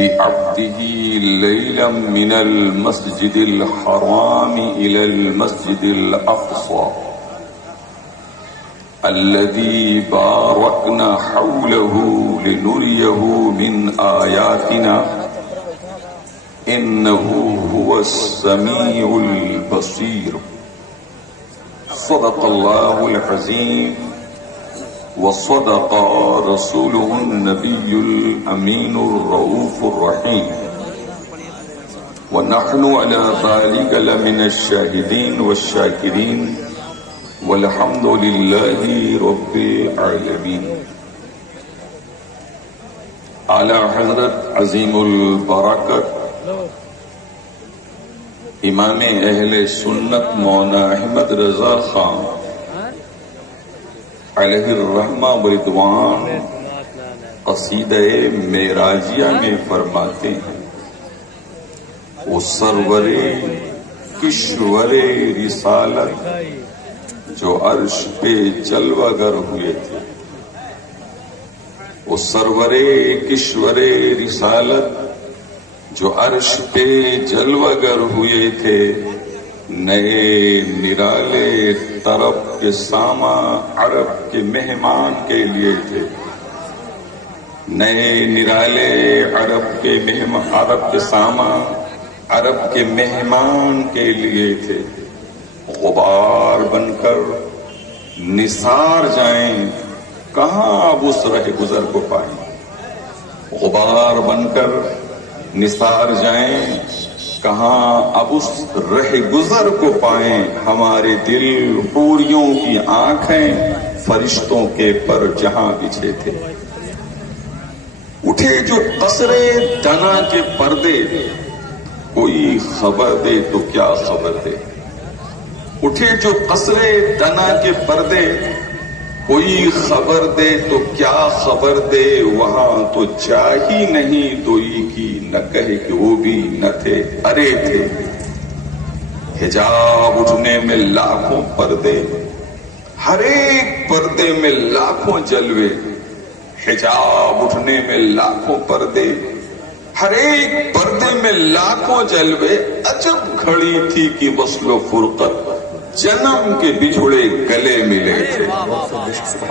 بعبده ليلا من المسجد الحرام إلى المسجد الأقصى الذي باركنا حوله لنريه من آياتنا إنه هو السميع البصير. صدق الله العظيم وصدق رسوله النبي الأمين الرؤوف الرحيم ونحن على ذلك لمن الشاهدين والشاكرين والحمد لله رب العالمين. اعلی حضرت عظیم البرکت امام اہل سنت مولانا احمد رضا خان علیہ الرحمہ ورضوان قصیدہ معراجیہ میں فرماتے ہیں وہ سرور کشور رسالت جو عرش پہ جلوہ گر ہوئے تھے. وہ سرور کشور رسالت جو عرش پہ جلوہ گر ہوئے تھے. نئے نرالے طرب کے ساما عرب کے مہمان کے لیے تھے. نئے نرالے عرب کے ساما عرب کے مہمان کے لیے تھے. غبار بن کر نثار جائیں کہاں اب اس رہ گزر کو پائیں. غبار بن کر نثار جائیں کہاں اب اس رہ گزر کو پائیں. ہمارے دل حوریوں کی آنکھیں فرشتوں کے پر جہاں بچھے تھے. اٹھے جو قصرے دنا کے پردے کوئی خبر دے تو کیا خبر دے. اٹھے جو قصرے دنا کے پردے کوئی خبر دے تو کیا خبر دے. وہاں تو چاہی نہیں دوئی کی نہ کہے کہ وہ بھی نہ تھے ارے تھے. حجاب اٹھنے میں لاکھوں پردے ہر ایک پردے میں لاکھوں جلوے. حجاب اٹھنے میں لاکھوں پردے ہر ایک پردے میں لاکھوں جلوے. عجب گھڑی تھی کہ وصل و فرقت جنم کے بچھڑے گلے ملے تھے.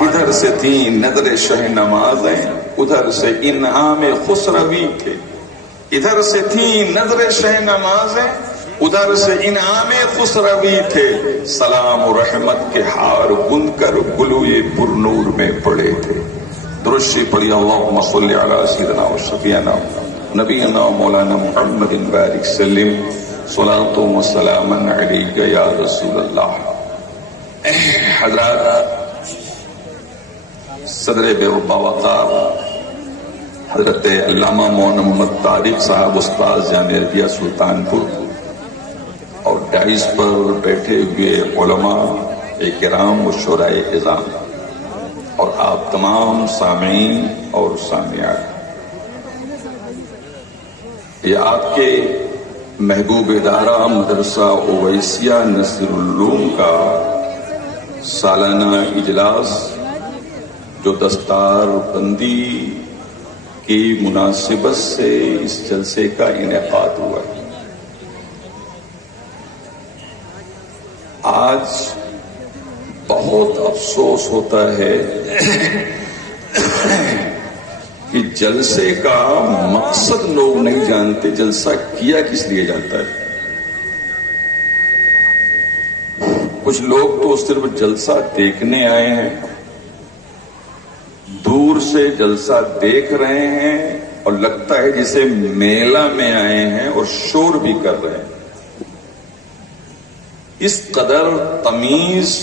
ادھر سے تھی نظر شہ نمازیں ادھر سے انعام خسروی تھے. ادھر سے تھی نظر شہ نمازیں ادھر سے انعام خسروی تھے. سلام و رحمت کے ہار بند کر گلوئے پر نور میں پڑے تھے. درشی پڑھی اللہم صلی علی سیدنا و شفیعنا نبینا مولانا محمد بارک سلم صلاۃ و سلام علیک یا رسول اللہ. حضرات صدر بے ربا وقار حضرت علامہ مولانا محمد طارق صاحب استاذ جامعہ عربیہ سلطانپور اور ڈائز پر بیٹھے ہوئے علماء کرام و شورائے عظام اور آپ تمام سامعین اور سامعات، یہ آپ کے محبوب ادارہ مدرسہ اویسیہ نصر العلوم کا سالانہ اجلاس جو دستار بندی کی مناسبت سے اس جلسے کا انعقاد ہوا ہے. آج بہت افسوس ہوتا ہے کہ جلسے کا مقصد لوگ نہیں جانتے. جلسہ کیا کس لیے جاتا ہے؟ کچھ لوگ تو صرف جلسہ دیکھنے آئے ہیں، دور سے جلسہ دیکھ رہے ہیں اور لگتا ہے جسے میلہ میں آئے ہیں اور شور بھی کر رہے ہیں. اس قدر تمیز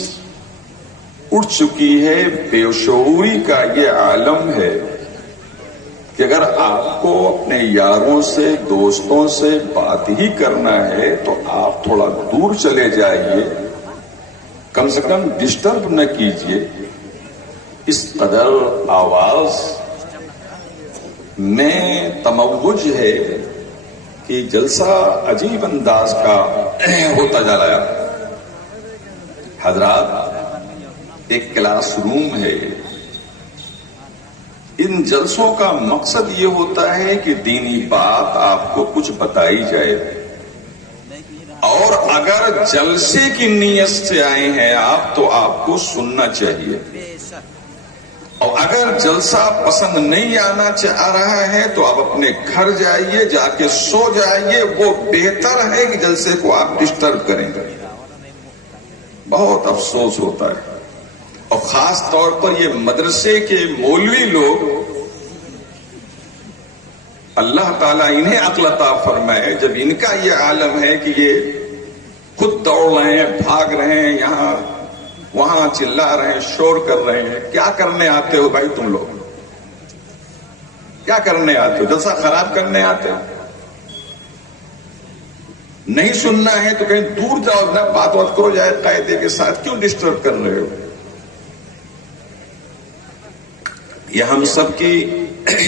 اٹھ چکی ہے، بے شعوری کا یہ عالم ہے کہ اگر آپ کو اپنے یاروں سے دوستوں سے بات ہی کرنا ہے تو آپ تھوڑا دور چلے جائیے، کم سے کم ڈسٹرب نہ کیجیے. اس قدر آواز میں تموج ہے کہ جلسہ عجیب انداز کا ہوتا جا رہا ہے. حضرات ایک کلاس روم ہے، ان جلسوں کا مقصد یہ ہوتا ہے کہ دینی بات آپ کو کچھ بتائی جائے، اور اگر جلسے کی نیت سے آئے ہیں آپ تو آپ کو سننا چاہیے، اور اگر جلسہ پسند نہیں آنا چاہ رہا ہے تو آپ اپنے گھر جائیے، جا کے سو جائیے، وہ بہتر ہے کہ جلسے کو آپ ڈسٹرب کریں گے۔ بہت افسوس ہوتا ہے، اور خاص طور پر یہ مدرسے کے مولوی لوگ، اللہ تعالیٰ انہیں عقل عطا فرمائے، جب ان کا یہ عالم ہے کہ یہ خود دوڑ رہے ہیں، بھاگ رہے ہیں، یہاں وہاں چلا رہے ہیں، شور کر رہے ہیں، کیا کرنے آتے ہو بھائی تم لوگ؟ کیا کرنے آتے ہو؟ جلسہ خراب کرنے آتے ہو؟ نہیں سننا ہے تو کہیں دور جاؤ نا، بات وات کرو جائے قاعدے کے ساتھ، کیوں ڈسٹرب کر رہے ہو؟ یہ ہم سب کی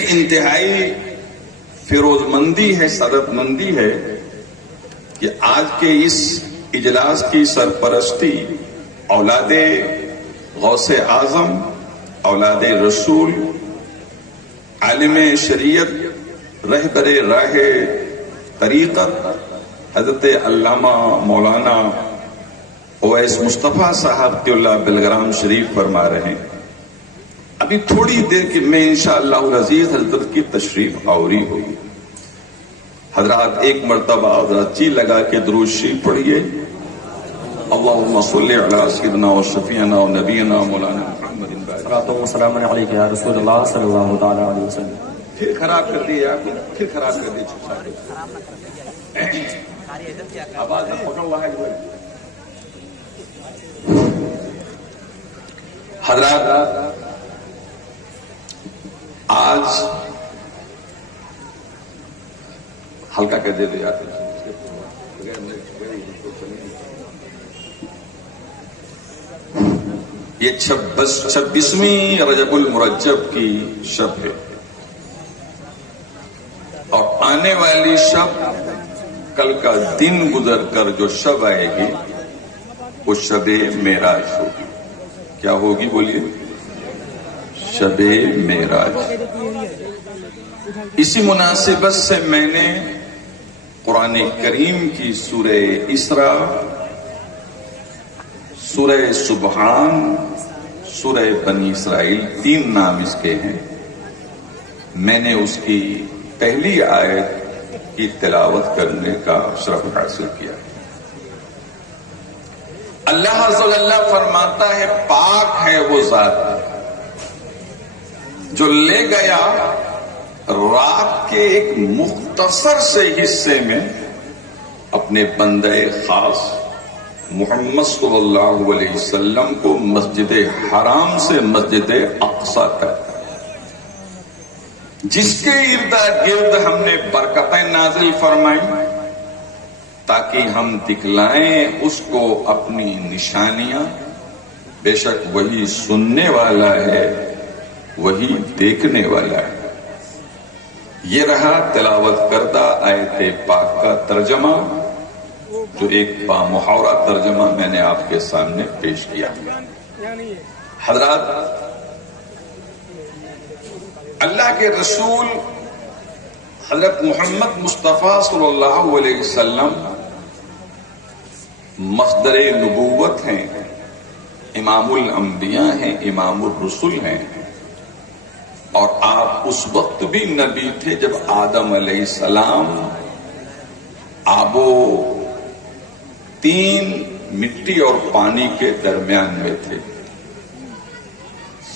انتہائی فیروز مندی ہے، سعادت مندی ہے کہ آج کے اس اجلاس کی سرپرستی اولاد غوث اعظم، اولاد رسول، عالم شریعت، رہبر راہ طریقت حضرت علامہ مولانا اویس مصطفیٰ صاحب کی اللہ بلگرام شریف فرما رہے ہیں۔ ابھی تھوڑی دیر کے میں انشاءاللہ العزیز حضرت کی تشریف آوری ہوگی۔ حضرات ایک مرتبہ حضرت جی لگا کے درود شریف پڑھیے، اللہم صلی علی سیدنا و شفیعنا و نبینا مولانا محمد صلاۃ و سلام علیک یا رسول اللہ صلی اللہ تعالی علیہ وسلم۔ پھر خراب کر دی آپ، پھر خراب کر دی، آواز پکڑ رہا ہے۔ حضرات آج ہلکا کر دے دے یار، یہ 26ویں رجب المرجب کی شب ہے، اور آنے والی شب کل کا دن گزر کر جو شب آئے گی وہ شب معراج ہوگی۔ کیا ہوگی بولیے؟ شب معراج۔ اسی مناسبت سے میں نے قرآن کریم کی سورہ اسراء، سورہ سبحان، سورہ بنی اسرائیل، 3 نام اس کے ہیں، میں نے اس کی پہلی آیت کی تلاوت کرنے کا شرف حاصل کیا۔ اللہ عز و جل فرماتا ہے، پاک ہے وہ ذات جو لے گیا رات کے ایک مختصر سے حصے میں اپنے بندے خاص محمد صلی اللہ علیہ وسلم کو مسجد حرام سے مسجد اقصی تک، جس کے ارد گرد ہم نے برکتیں نازل فرمائیں تاکہ ہم دکھلائیں اس کو اپنی نشانیاں۔ بے شک وہی سننے والا ہے، وہی دیکھنے والا ہے۔ یہ رہا تلاوت کردہ آیت پاک کا ترجمہ، جو ایک بامحاورہ ترجمہ میں نے آپ کے سامنے پیش کیا۔ حضرات، اللہ کے رسول حضرت محمد مصطفیٰ صلی اللہ علیہ وسلم مصدر نبوت ہیں، امام الانبیاء ہیں، امام الرسل ہیں، اور آپ اس وقت بھی نبی تھے جب آدم علیہ السلام آب و تین، مٹی اور پانی کے درمیان میں تھے۔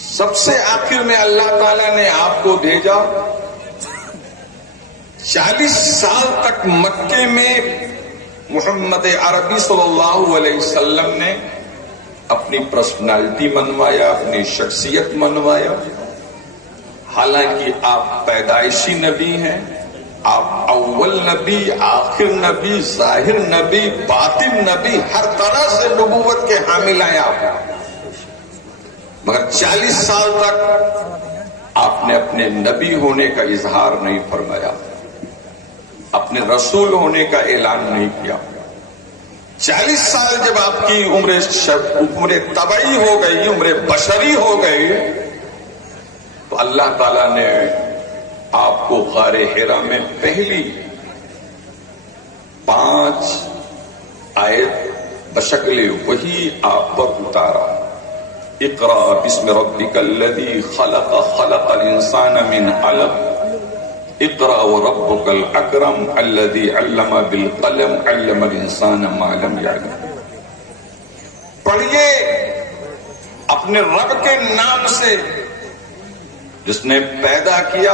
سب سے آخر میں اللہ تعالیٰ نے آپ کو بھیجا۔ 40 سال تک مکے میں محمد عربی صلی اللہ علیہ وسلم نے اپنی پرسنالٹی منوایا، اپنی شخصیت منوایا۔ حالانکہ آپ پیدائشی نبی ہیں، آپ اول نبی، آخر نبی، ظاہر نبی، باطن نبی، ہر طرح سے نبوت کے حامل ہیں آپ، مگر 40 سال تک آپ نے اپنے نبی ہونے کا اظہار نہیں فرمایا، اپنے رسول ہونے کا اعلان نہیں کیا۔ 40 سال جب آپ کی عمر طبعی ہو گئی، عمر بشری ہو گئی، تو اللہ تعالیٰ نے آپ کو غار حرا میں پہلی 5 آیت بشکل وہی آپ پر اتارا. اقرأ بسم ربک الذی خلق خلق الانسان من علق اقرأ وربک الاکرم الذی علم بالقلم علم الانسان ما لم یعلم. پڑھیے اپنے رب کے نام سے جس نے پیدا کیا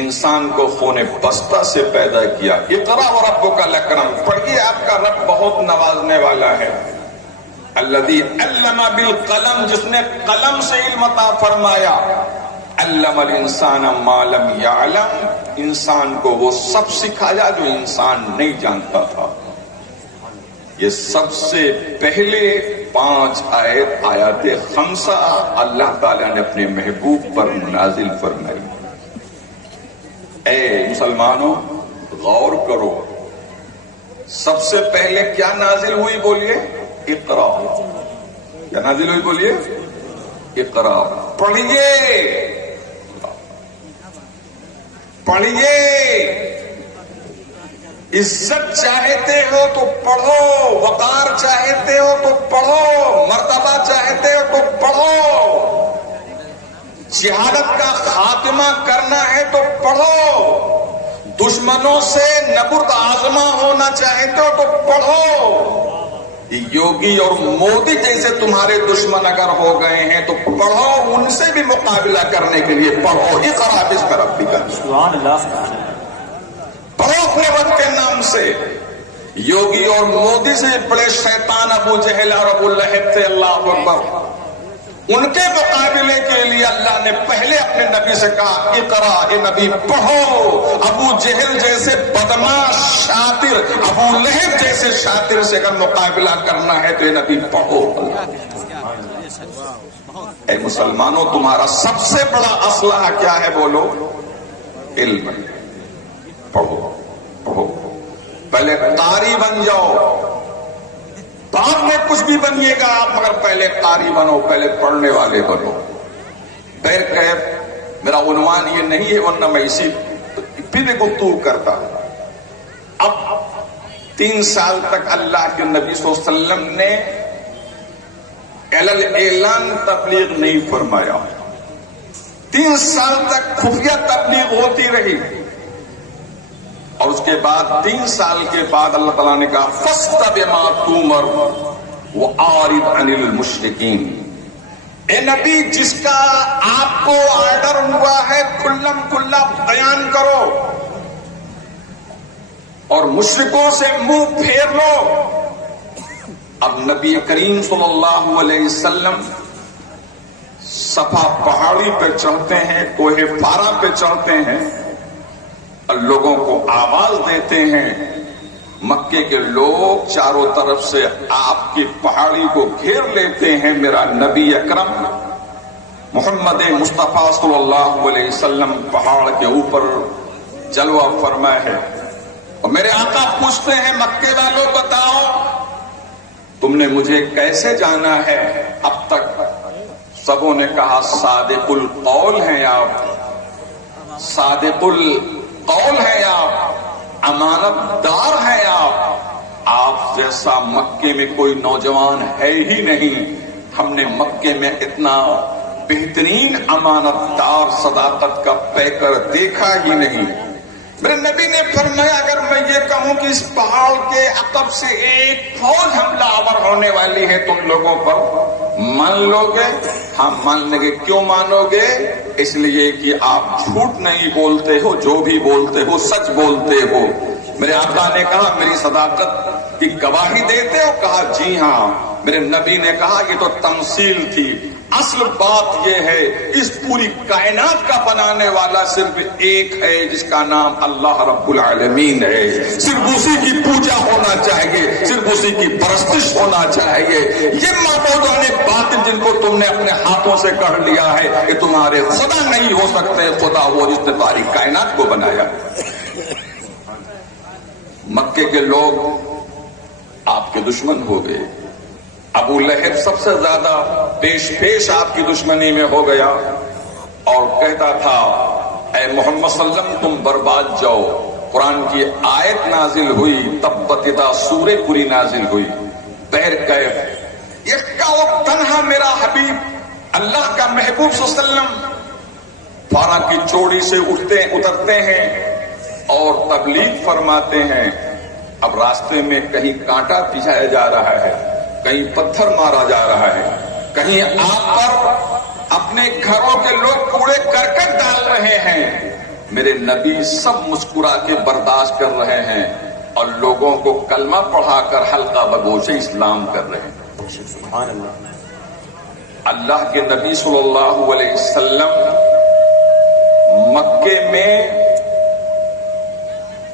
انسان کو خون بستہ سے پیدا کیا. اقرأ وربک الاکرم، پڑھیے آپ کا رب بہت نوازنے والا ہے. الذی علم بالقلم، جس نے قلم سے علم عطا فرمایا. علم الانسان ما لم یعلم، انسان کو وہ سب سکھایا جو انسان نہیں جانتا تھا. یہ سب سے پہلے 5 آیات 5 اللہ تعالیٰ نے اپنے محبوب پر نازل فرمائی. اے مسلمانوں غور کرو، سب سے پہلے کیا نازل ہوئی بولیے؟ اقرا. کیا نازل ہوئی بولیے؟ اقرا. پڑھیے پڑھیے. عزت چاہتے ہو تو پڑھو، وقار چاہتے ہو تو پڑھو، مرتبہ چاہتے ہو تو پڑھو، جہالت کا خاتمہ کرنا ہے تو پڑھو، دشمنوں سے نبرد آزما ہونا چاہتے ہو تو پڑھو. یوگی اور مودی جیسے تمہارے دشمن اگر ہو گئے ہیں تو پڑھو، ان سے بھی مقابلہ کرنے کے لیے پڑھو. اقرأ بسم ربک. سبحان اللہ. پڑھو اپنے رب کے نام سے. یوگی اور مودی سے بڑے شیطان ابو جہل اور ابو لہب تھے، اللہ اکبر. ان کے مقابلے کے لیے اللہ نے پہلے اپنے نبی سے کہا اقرا، اے نبی پڑھو. ابو جہل جیسے بدماش شاطر، ابو لہب جیسے شاطر سے اگر مقابلہ کرنا ہے تو اے نبی پڑھو. اے مسلمانوں تمہارا سب سے بڑا اسلحہ کیا ہے بولو؟ علم. پڑھو پڑھو. پہلے قاری بن جاؤ، بعد میں کچھ بھی بنیے گا آپ، مگر پہلے قاری بنو، پہلے پڑھنے والے بنو. بہرکیف میرا عنوان یہ نہیں ہے، ورنہ میں اسی پھر بھی گفتگو کرتا. اب 3 سال تک اللہ کے نبی صلی اللہ علیہ وسلم نے اعلان تبلیغ نہیں فرمایا. 3 سال تک خفیہ تبلیغ ہوتی رہی، اور اس کے بعد 3 سال کے بعد اللہ تعالیٰ نے کہا فاستبع ما تؤمر وأعرض عن المشرکین. اے نبی جس کا آپ کو آرڈر ہوا ہے کھلم کھلا بیان کرو، اور مشرکوں سے منہ پھیر لو. اب نبی کریم صلی اللہ علیہ وسلم صفا پہاڑی پہ چڑھتے ہیں، کوہ فارا پہ چڑھتے ہیں، لوگوں کو آواز دیتے ہیں. مکے کے لوگ چاروں طرف سے آپ کی پہاڑی کو گھیر لیتے ہیں. میرا نبی اکرم محمد مصطفیٰ صلی اللہ علیہ وسلم پہاڑ کے اوپر جلوہ فرما ہے، اور میرے آقا پوچھتے ہیں مکے والوں بتاؤ تم نے مجھے کیسے جانا ہے؟ اب تک سبوں نے کہا صادق القول ہیں آپ، صادق القول ہیں آپ، امانت دار ہیں آپ جیسا مکے میں کوئی نوجوان ہے ہی نہیں. ہم نے مکے میں اتنا بہترین امانت دار صداقت کا پیکر دیکھا ہی نہیں. میرے نبی نے فرمایا اگر میں یہ کہوں کہ اس پہاڑ کے عقب سے ایک فوج حملہ آور ہونے والی ہے تم لوگوں پر، مان لو گے؟ ہم مان لیں گے. کیوں مانو گے؟ اس لیے کہ آپ جھوٹ نہیں بولتے ہو، جو بھی بولتے ہو سچ بولتے ہو. میرے آقا نے کہا میری صداقت کی گواہی دیتے ہو؟ کہا جی ہاں. میرے نبی نے کہا یہ تو تمثیل تھی، اصل بات یہ ہے اس پوری کائنات کا بنانے والا صرف ایک ہے جس کا نام اللہ رب العالمین ہے. صرف اسی کی پوجا ہونا چاہیے، صرف اسی کی پرستش ہونا چاہیے. یہ معبودان باطل جن کو تم نے اپنے ہاتھوں سے کر لیا ہے کہ تمہارے خدا نہیں ہو سکتے. خدا وہ جس نے ساری کائنات کو بنایا. مکے کے لوگ آپ کے دشمن ہو گئے. ابو لہب سب سے زیادہ پیش آپ کی دشمنی میں ہو گیا، اور کہتا تھا اے محمد صلی اللہ علیہ وسلم تم برباد جاؤ. قرآن کی آیت نازل ہوئی، تبت یدا سورہ پوری نازل ہوئی. بہر کیف یکا و تنہا میرا حبیب اللہ کا محبوب صلی اللہ علیہ وسلم فارا کی چوڑی سے اترتے ہیں اور تبلیغ فرماتے ہیں. اب راستے میں کہیں کانٹا پچھایا جا رہا ہے، کہیں پتھر مارا جا رہا ہے، کہیں آپ پر اپنے گھروں کے لوگ کوڑے کرکٹ ڈال رہے ہیں. میرے نبی سب مسکرا کے برداشت کر رہے ہیں اور لوگوں کو کلمہ پڑھا کر حلقہ بگوش اسلام کر رہے ہیں. سبحان اللہ. اللہ کے نبی صلی اللہ علیہ وسلم مکے میں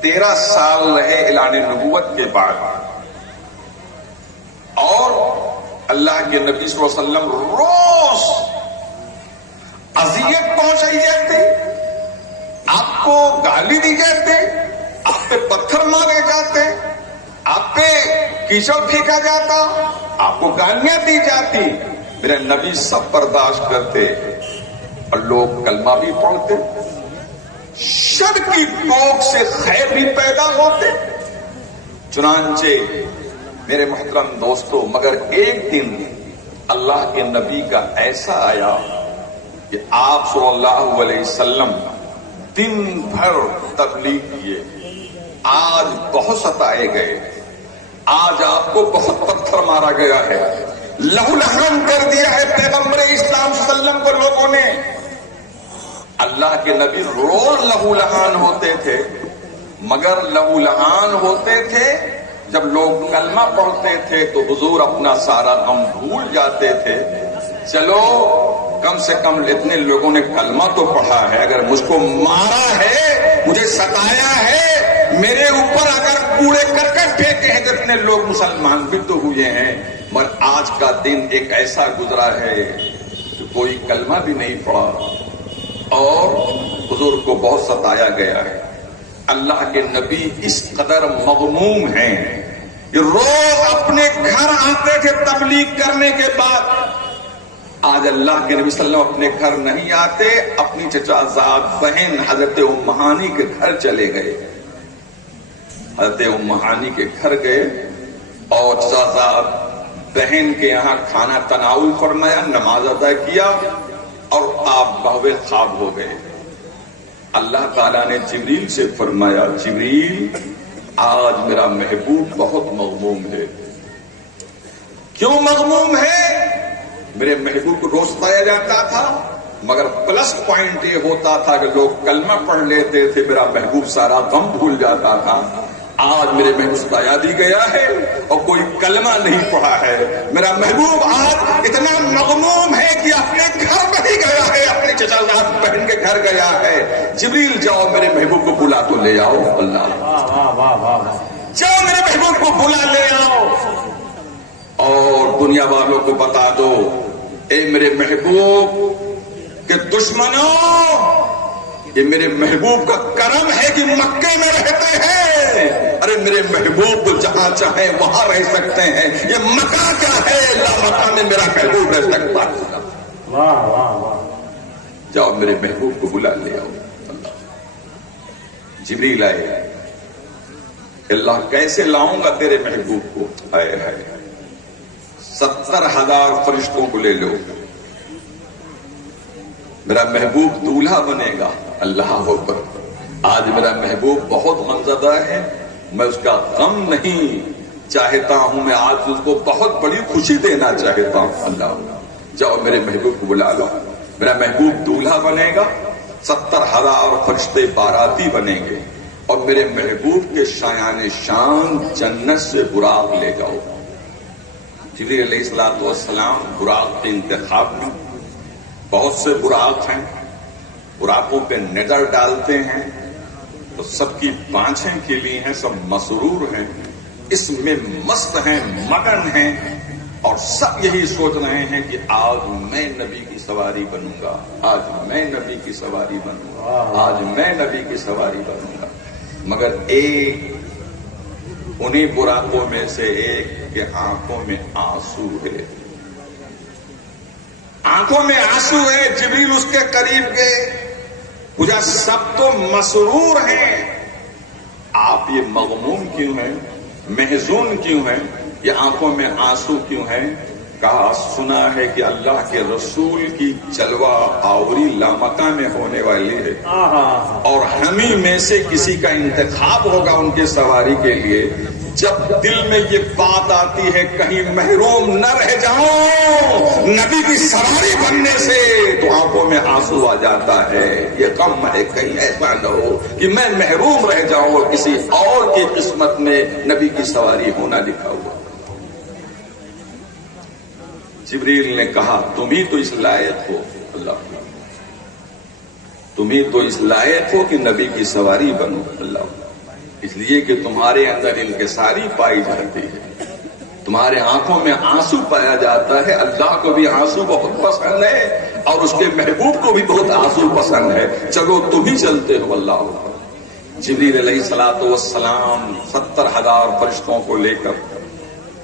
13 سال رہے اعلان نبوت کے بعد، اور اللہ کے نبی صلی اللہ علیہ وسلم روز اذیت پہنچائی جاتی، آپ کو گالی دی جاتے، آپ پہ پتھر مارے جاتے، آپ پہ کیچڑ پھینکا جاتا، آپ کو گالیاں دی جاتی. میرے نبی سب برداشت کرتے اور لوگ کلمہ بھی پڑھتے، شر کی کوکھ سے خیر بھی پیدا ہوتے. چنانچہ میرے محترم دوستو، مگر ایک دن اللہ کے نبی کا ایسا آیا کہ آپ صلی اللہ علیہ وسلم دن بھر تبلیغ کیے. آج بہت ستائے گئے، آج آپ کو بہت پتھر مارا گیا ہے، لہو لہان کر دیا ہے پیغمبر اسلام صلی اللہ علیہ وسلم کو لوگوں نے. اللہ کے نبی روز لہو لہان ہوتے تھے، مگر لہو لہان ہوتے تھے جب لوگ کلمہ پڑھتے تھے تو حضور اپنا سارا غم بھول جاتے تھے. چلو کم سے کم اتنے لوگوں نے کلمہ تو پڑھا ہے، اگر مجھ کو مارا ہے، مجھے ستایا ہے، میرے اوپر اگر کوڑے کرکٹ پھینکے ہیں، اتنے لوگ مسلمان بھی تو ہوئے ہیں. مگر آج کا دن ایک ایسا گزرا ہے کہ کوئی کلمہ بھی نہیں پڑھا اور حضور کو بہت ستایا گیا ہے. اللہ کے نبی اس قدر مغموم ہیں کہ روز اپنے گھر آتے تھے تبلیغ کرنے کے بعد. آج اللہ کے نبی صلی اللہ علیہ وسلم اپنے گھر نہیں آتے، اپنی چچا زاد بہن حضرت ام ہانی کے گھر چلے گئے. حضرت ام ہانی کے گھر گئے اور چچا زاد بہن کے یہاں کھانا تناول فرمایا، نماز ادا کیا اور آپ بہوے خواب ہو گئے. اللہ تعالیٰ نے جبریل سے فرمایا، جبریل آج میرا محبوب بہت مغموم ہے. کیوں مغموم ہے؟ میرے محبوب کو روز ستایا جاتا تھا، مگر پلس پوائنٹ یہ ہوتا تھا کہ لوگ کلمہ پڑھ لیتے تھے، میرا محبوب سارا غم بھول جاتا تھا. آج میرے محبوب ستایا دی گیا ہے اور کوئی کلمہ نہیں پڑھا ہے. میرا محبوب آج اتنا مغموم ہے کہ اپنے گھر نہیں گیا ہے، اپنے چچا زاد بہن کے گھر گیا ہے. جبریل جاؤ میرے محبوب کو بلا تو لے آؤ. اللہ جاؤ میرے محبوب کو بلا لے آؤ اور دنیا والوں کو بتا دو، اے میرے محبوب کے دشمنوں، یہ میرے محبوب کا کرم ہے کہ مکے میں رہتے ہیں. ارے میرے محبوب جہاں چاہے وہاں رہ سکتے ہیں، یہ مکہ کیا ہے، لا مکہ میں میرا محبوب رہ سکتا ہے. واہ واہ واہ. جاؤ میرے محبوب کو بلا لے آؤ. جبریل آئے، اللہ کیسے لاؤں گا تیرے محبوب کو؟ آئے ہے 70,000 فرشتوں کو لے لو، میرا محبوب دولہا بنے گا. اللہ اکبر. آج میرا محبوب بہت غمزدہ ہے، میں اس کا غم نہیں چاہتا ہوں، میں آج اس کو بہت بڑی خوشی دینا چاہتا ہوں. اللہ جاؤ میرے محبوب کو بلا لو، میرا محبوب دولہا بنے گا، 70,000 فرشتے باراتی بنیں گے اور میرے محبوب کے شایان شان جنت سے براق لے جاؤ. جبریل علیہ السلام براق کے انتخاب میں، بہت سے براق ہیں، براقوں پہ نظر ڈالتے ہیں تو سب کی پانچیں کھلی ہیں، سب مسرور ہیں، اس میں مست ہیں، مگن ہیں اور سب یہی سوچ رہے ہیں کہ آج میں نبی کی سواری بنوں گا، آج میں نبی کی سواری بنوں گا، آج میں نبی کی سواری بنوں گا. مگر ایک انہی براقوں میں سے ایک کے آنکھوں میں آنسو ہے، آنکھوں میں آنسو ہے. جبریل اس کے قریب گئے, پوچھا سب تو مسرور ہیں, آپ یہ مغموم کیوں ہیں, محزون کیوں ہیں, یہ آنکھوں میں آنسو کیوں ہیں؟ کہا سنا ہے کہ اللہ کے رسول کی جلوہ آوری لامکہ میں ہونے والی ہے, اور ہمیں میں سے کسی کا انتخاب ہوگا ان کے سواری کے لیے. جب دل میں یہ بات آتی ہے کہیں محروم نہ رہ جاؤں نبی کی سواری بننے سے, تو آنکھوں میں آنسو آ جاتا ہے. یہ غم ہے کہیں ایسا نہ ہو کہ میں محروم رہ جاؤں اور کسی اور کی قسمت میں نبی کی سواری ہونا لکھا ہوا. جبریل نے کہا تم ہی تو اس لائق ہو, اللہ تم ہی تو اس لائق ہو کہ نبی کی سواری بنو. اللہ اس لیے کہ تمہارے اندر انکساری پائی جاتی ہے, تمہارے آنکھوں میں آنسو پایا جاتا ہے. اللہ کو بھی آنسو بہت پسند ہے اور اس کے محبوب کو بھی بہت آنسو پسند ہے. چلو تم ہی چلتے ہو. اللہ جبریل علیہ الصلوۃ والسلام 70,000 فرشتوں کو لے کر,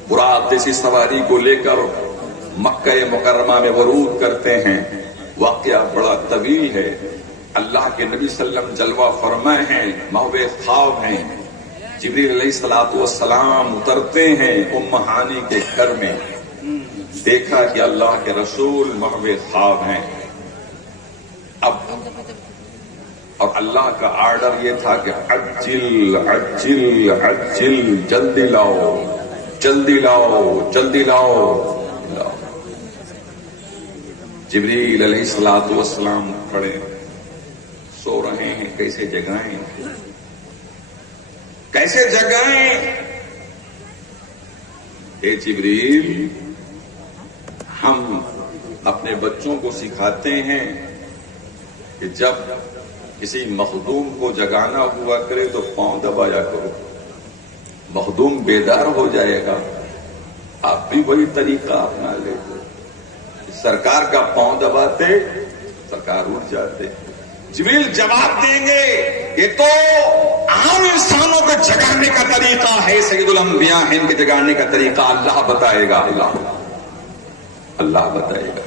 براق جیسی سواری کو لے کر مکہ مکرمہ میں ورود کرتے ہیں. واقعہ بڑا طویل ہے. اللہ کے نبی صلی اللہ علیہ وسلم جلوہ فرمائے ہیں, محو خواب ہیں. جبریل علیہ الصلوۃ والسلام اترتے ہیں ام ہانی کے گھر میں, دیکھا کہ اللہ کے رسول محو خواب ہیں. اب اور اللہ کا آرڈر یہ تھا کہ عجل عجل عجل, جلدی لاؤ جلدی لاؤ جلدی لاؤ. جبریل علیہ الصلوۃ والسلام کھڑے سو رہے ہیں, کیسے جگائیں کیسے جگائیں. اے جبریل, ہم اپنے بچوں کو سکھاتے ہیں کہ جب کسی مخدوم کو جگانا ہوا کرے تو پاؤں دبایا کرو, مخدوم بیدار ہو جائے گا. آپ بھی وہی طریقہ اپنا لے. سرکار کا پاؤں دباتے سرکار اٹھ جاتے. جبریل جواب دیں گے یہ تو عام انسانوں کو جگانے کا طریقہ ہے, سید الانبیاء ہیں, ان کے جگانے کا طریقہ اللہ بتائے گا. اللہ بتائے گا.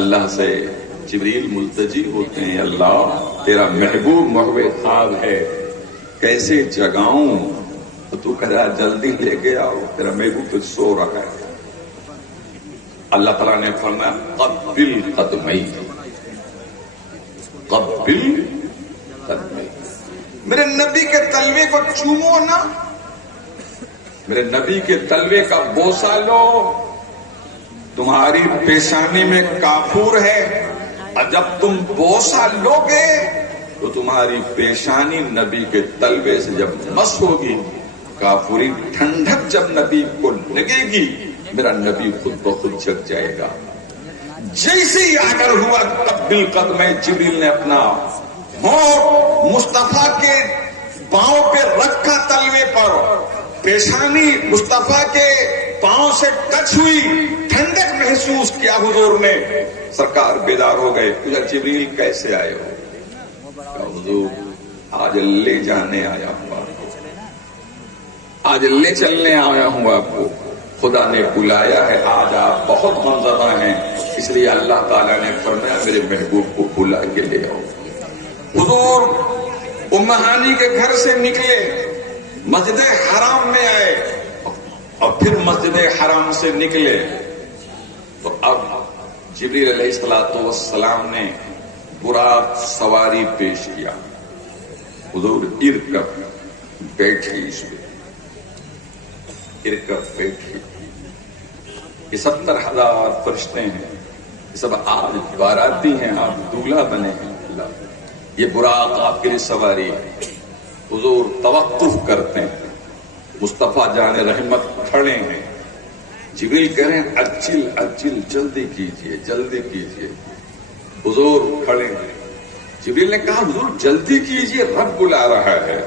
اللہ سے جبریل ملتجی ہوتے ہیں, اللہ تیرا محبوب محو خواب ہے, کیسے جگاؤں؟ تو کہہ رہا جلدی لے کے آؤ, تیرا محبوب تو سو رہا ہے. اللہ تعالیٰ نے فرمایا قبل قدمی, قبل قدمی, میرے نبی کے تلوے کو چومو نا, میرے نبی کے تلوے کا بوسہ لو. تمہاری پیشانی میں کافور ہے, اور جب تم بوسہ لو گے تو تمہاری پیشانی نبی کے تلوے سے جب مس ہوگی, کافوری ٹھنڈک جب نبی کو لگے گی, میرا نبی خود بخود جگ جائے گا. جیسے ہی آگر ہوا قبل قدم, جبریل نے اپنا ہونٹ مصطفیٰ کے پاؤں پہ رکھا تلوے پر, پیشانی مصطفیٰ کے پاؤں سے ٹچ ہوئی, ٹھنڈک محسوس کیا حضور نے. سرکار بیدار ہو گئے. پوچھا جبریل کیسے آئے ہو؟ کہا حضور آج لے جانے آیا ہوں آپ کو, آج لے چلنے آیا ہوں آپ کو. خدا نے بلایا ہے, آج آپ بہت غمزدہ ہیں, اس لیے اللہ تعالیٰ نے فرمایا میرے محبوب کو بلا کے لے آؤ. حضور ام ہانی کے گھر سے نکلے, مسجد حرام میں آئے, اور پھر مسجد حرام سے نکلے تو اب جبریل علیہ الصلوۃ والسلام نے براق سواری پیش کیا. حضور ارکب, بیٹھے اس پہ, ارکب بیٹھے. یہ 70,000 فرشتے ہیں, یہ سب آج باراتی ہیں, آپ دولہا بنے ہیں. یہ براق آپ کے لیے سواری ہے. حضور توقف کرتے ہیں, مصطفیٰ جان رحمت کھڑے ہیں. جبریل کہہ رہے ہیں اجل اجل, جلدی کیجئے جلدی کیجئے. حضور کھڑے ہیں. جبریل نے کہا حضور جلدی کیجئے, رب بلا رہا ہے.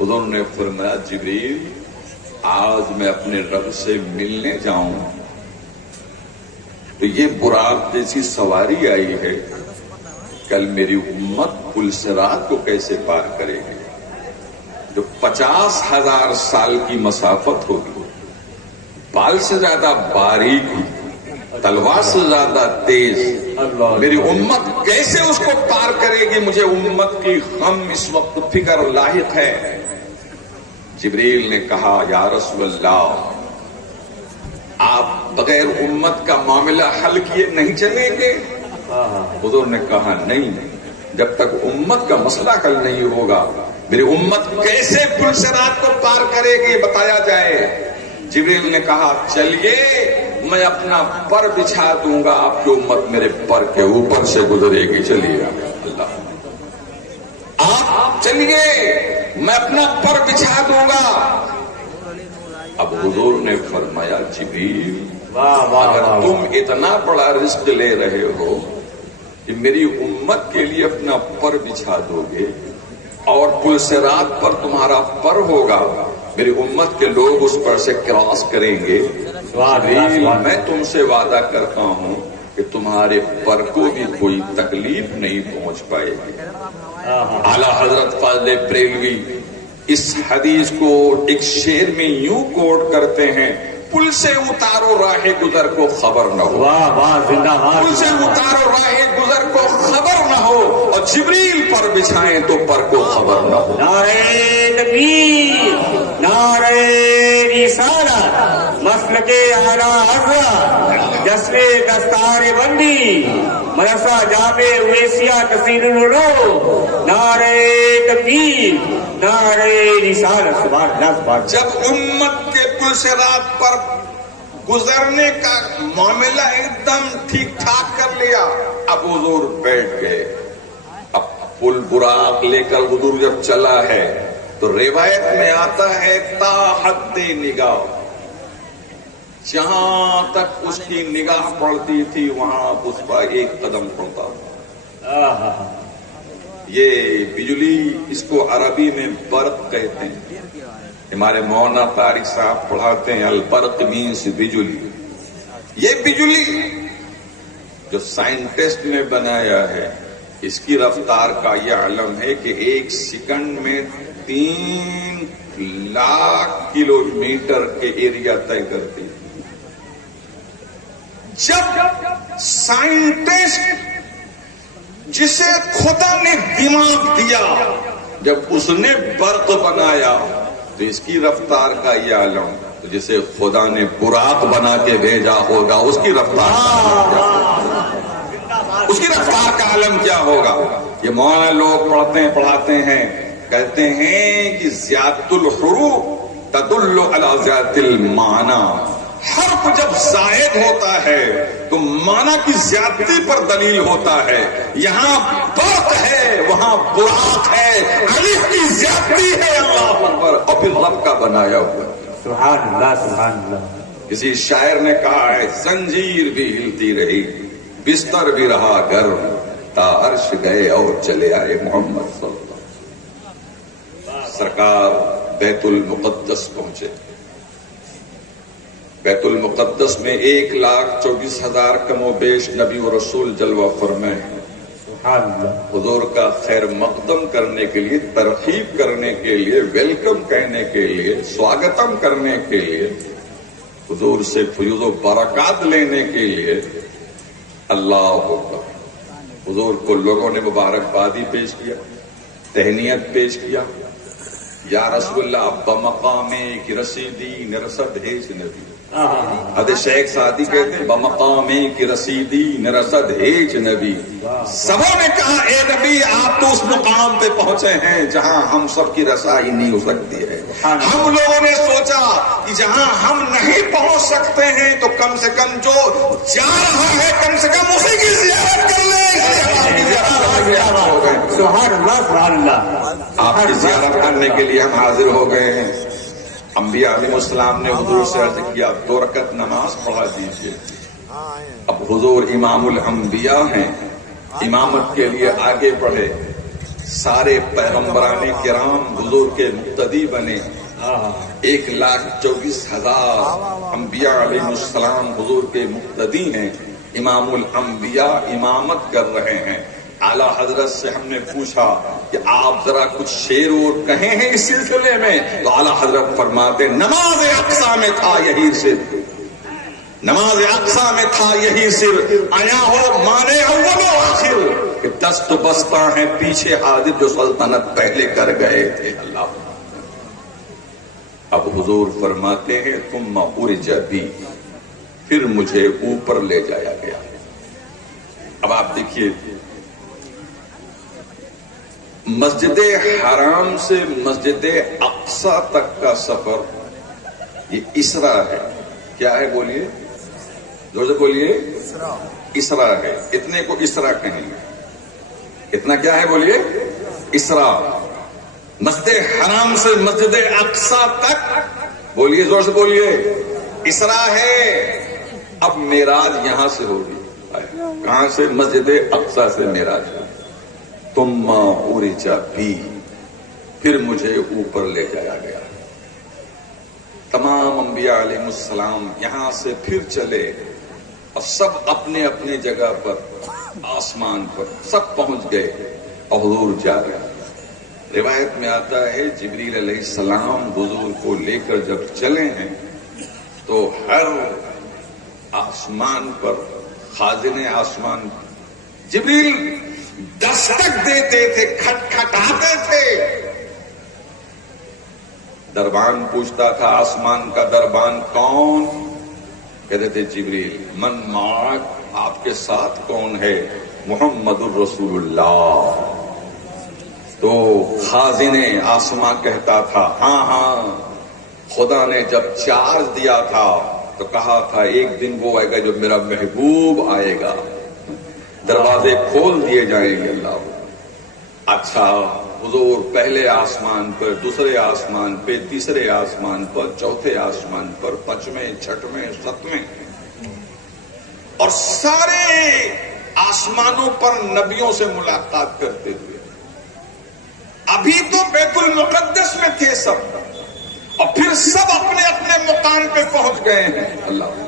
حضور نے فرمایا جبریل آج میں اپنے رب سے ملنے جاؤں تو یہ براق جیسی سواری آئی ہے, کل میری امت پل صراط کو کیسے پار کرے گی؟ جو 50,000 سال کی مسافت ہوگی, بال سے زیادہ باریک, تلوار سے زیادہ تیز میری امت کیسے اس کو پار کرے گی؟ مجھے امت کی غم اس وقت فکر لاحق ہے۔ جبریل نے کہا یا رسول اللہ آپ بغیر امت کا معاملہ حل کیے نہیں چلیں گے؟ حضور نے کہا نہیں، جب تک امت کا مسئلہ حل نہیں ہوگا میری امت کیسے پل صراط کو پار کرے گی بتایا جائے۔ جبریل نے کہا چلیے میں اپنا پر بچھا دوں گا، آپ کی امت میرے پر کے اوپر سے گزرے گی، چلیے اللہ آپ چلیے میں اپنا پر بچھا دوں گا۔ اب حضور نے فرمایا جبریل اگر تم اتنا بڑا رزق لے رہے ہو کہ میری امت کے لیے اپنا پر بچھا دو گے اور پل صراط پر تمہارا پر ہوگا، میری امت کے لوگ اس پر سے کراس کریں گے، میں تم سے وعدہ کرتا ہوں کہ تمہارے پر کو بھی کوئی تکلیف نہیں پہنچ پائے گی۔ اعلیٰ حضرت فاضل بریلوی اس حدیث کو ایک شعر میں یوں کوٹ کرتے ہیں، پل سے اتارو راہ گزر کو خبر نہ ہو، پل سے اتارو راہ گزر کو خبر نہ ہو، اور جبریل پر بچھائیں تو پر کو خبر نہ ہو۔ نعرہ تکبیر، نعرہ رسالت، مسلک اعلیٰ حضرت، جسم دستار بندی، مدرسہ جامع اویسیہ کثیر العلوم، نعرہ تکبیر، نعرہ رسالت، سبحان اللہ سبحان اللہ۔ جب امت کے پل صراط پر گزرنے کا معاملہ ایک دم ٹھیک ٹھاک کر لیا، اب حضور بیٹھ گئے۔ اب پل براق لے کر حضور جب چلا ہے تو روایت میں آتا ہے تا حد نگاہ، جہاں تک اس کی نگاہ پڑتی تھی وہاں اس پر ایک قدم پڑتا تھا۔ یہ بجلی اس کو عربی میں برق کہتے ہیں، ہمارے مولانا طارق صاحب پڑھاتے ہیں البرق مینس بجلی۔ یہ بجلی جو سائنٹسٹ نے بنایا ہے اس کی رفتار کا یہ علم ہے کہ ایک سیکنڈ میں 3 لاکھ کلومیٹر کے ایریا طے کرتی ہے۔ جب سائنٹسٹ جسے خدا نے دماغ دیا جب اس نے برق بنایا تو اس کی رفتار کا یہ عالم، تو جسے خدا نے براق بنا کے بھیجا ہوگا اس کی رفتار اس کی رفتار کا عالم کیا ہوگا؟ یہ مولانا لوگ پڑھاتے ہیں کہتے ہیں کہ زیادۃ الحروف تدل علی زیادۃ المعنی، حرف جب زائد ہوتا ہے تو معنی کی زیادتی پر دلیل ہوتا ہے۔ یہاں برق ہے وہاں براق ہے، الف کی زیادتی ہے اللہ اکبر، اور پھر رب کا بنایا ہوا۔ سبحان اللہ سبحان اللہ۔ کسی شاعر نے کہا ہے زنجیر بھی ہلتی رہی بستر بھی رہا گرم، تا عرش گئے اور چلے آئے محمد صلی اللہ علیہ وسلم۔ سرکار بیت المقدس پہنچے، بیت المقدس میں 1,24,000 کم و بیش نبی و رسول جلوہ فرمائے ہیں۔ حضور کا خیر مقدم کرنے کے لیے، ترغیب کرنے کے لیے، ویلکم کہنے کے لیے، سواگتم کرنے کے لیے، حضور سے فیوز و برکات لینے کے لیے اللہ اکبر، حضور کو لوگوں نے مبارکبادی پیش کیا، تہنیت پیش کیا۔ یا رسول اللہ بمقام کی رسیدی نرسد ہیچ نبی، حضرت شیخ سعدی کہتے ہیں بمقام کی رسیدی نرسد ہیچ نبی۔ سبوں نے کہا اے نبی آپ تو اس مقام پہ پہنچے ہیں جہاں ہم سب کی رسائی نہیں ہو سکتی ہے۔ ہم لوگوں نے سوچا کہ جہاں ہم نہیں پہنچ سکتے ہیں تو کم سے کم جو جا رہا ہے کم سے کم اسی کی زیارت کر لیں۔ سبحان اللہ سبحان اللہ۔ آپ کی زیارت کرنے کے لیے ہم حاضر ہو گئے ہیں۔ انبیاء علیہ السلام نے حضور سے عرض کیا 2 رکعت نماز پڑھا دیجیے۔ اب حضور امام الانبیاء ہیں، امامت کے لیے آگے بڑھے، سارے پیغمبران کرام حضور کے مقتدی بنے۔ 1,24,000 انبیاء علیہ السلام حضور کے مقتدی ہیں، امام الانبیاء امامت کر رہے ہیں۔ اعلیٰ حضرت سے ہم نے پوچھا کہ آپ ذرا کچھ شعر اور کہیں ہیں اس سلسلے میں، تو اعلیٰ حضرت فرماتے نماز اقصا میں تھا یہی سے نماز اقصا میں تھا یہی سر، آیا ہو مانے اول و آخر، کہ دست بستہ ہیں پیچھے حاضر جو سلطنت پہلے کر گئے تھے۔ اللہ اب حضور فرماتے ہیں ثم عرج بی، پھر مجھے اوپر لے جایا گیا۔ اب آپ دیکھیے مسجد حرام سے مسجد اقصا تک کا سفر یہ اسرا ہے۔ کیا ہے بولیے، زور سے بولیے، اسرا ہے۔ اتنے کو اسرا کہیں گے، اتنا کیا ہے بولیے، اسرا۔ مسجد حرام سے مسجد اقصا تک بولیے، زور سے بولیے، اسرا ہے۔ اب معراج یہاں سے ہوگی، کہاں سے؟ مسجد اقصا سے معراج ہوگی۔ ثم عرج بی، پھر مجھے اوپر لے جایا گیا۔ تمام انبیاء علیہ السلام یہاں سے پھر چلے اور سب اپنے اپنے جگہ پر آسمان پر سب پہنچ گئے اور حضور جا رہے۔ روایت میں آتا ہے جبریل علیہ السلام حضور کو لے کر جب چلے ہیں تو ہر آسمان پر خازن آسمان جبریل دستک دیتے تھے، کھٹکھٹاتے تھے۔ دربان پوچھتا تھا آسمان کا دربان کون؟ کہتے تھے جبریل۔ من معک، آپ کے ساتھ کون ہے؟ محمد الرسول اللہ۔ تو خازن آسمان کہتا تھا ہاں ہاں، خدا نے جب چارج دیا تھا تو کہا تھا ایک دن وہ آئے گا جو میرا محبوب آئے گا، دروازے کھول دیے جائیں گے۔ اللہ اچھا، حضور پہلے آسمان پر، دوسرے آسمان پہ، تیسرے آسمان پر، چوتھے آسمان پر، پانچویں، چھٹویں، ساتویں اور سارے آسمانوں پر نبیوں سے ملاقات کرتے ہوئے۔ ابھی تو بیت المقدس میں تھے سب اور پھر سب اپنے اپنے مقام پہ پہنچ گئے ہیں۔ اللہ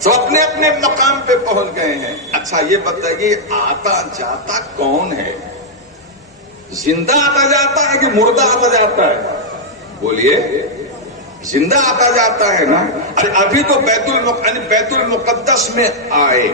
سب اپنے اپنے مقام پہ پہنچ گئے ہیں۔ اچھا یہ بتائیے آتا جاتا کون ہے؟ زندہ آتا جاتا ہے کہ مردہ آتا جاتا ہے؟ بولیے، زندہ آتا جاتا ہے نا۔ ابھی تو بیت المقدس میں آئے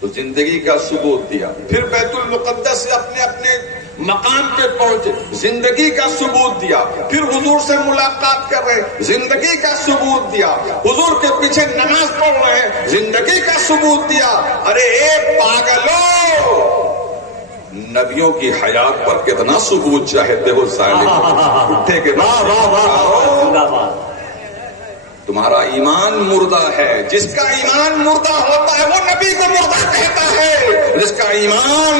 تو زندگی کا ثبوت دیا، پھر بیت المقدس سے اپنے اپنے مقام پہ پہنچے، زندگی کا ثبوت دیا، پھر حضور سے ملاقات کر رہے، زندگی کا ثبوت دیا، حضور کے پیچھے نماز پڑھ رہے ہیں، زندگی کا ثبوت دیا۔ ارے اے پاگلو، نبیوں کی حیات پر کتنا ثبوت چاہتے ہو ظالم؟ اٹھے کے بعد تمہارا ایمان مردہ ہے۔ جس کا ایمان مردہ ہوتا ہے وہ نبی کو مردہ کہتا ہے، جس کا ایمان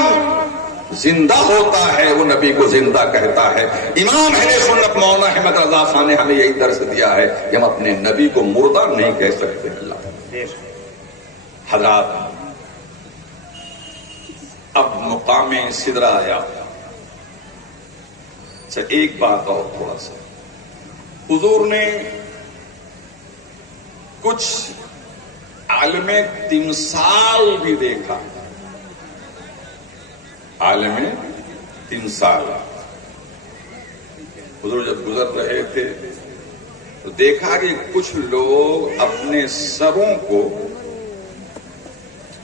زندہ ہوتا ہے وہ نبی کو زندہ کہتا ہے۔ امام اہل سنت مولانا احمد رضا خان نے ہمیں یہی درس دیا ہے کہ ہم اپنے نبی کو مردہ نہیں کہہ سکتے۔ اللہ حضرات، اب مقام سدرہ آیا۔ اچھا ایک بات اور تھوڑا سا، حضور نے کچھ عالم تمثال بھی دیکھا۔ عالم تمثال حضور جب گزر رہے تھے تو دیکھا کہ کچھ لوگ اپنے سروں کو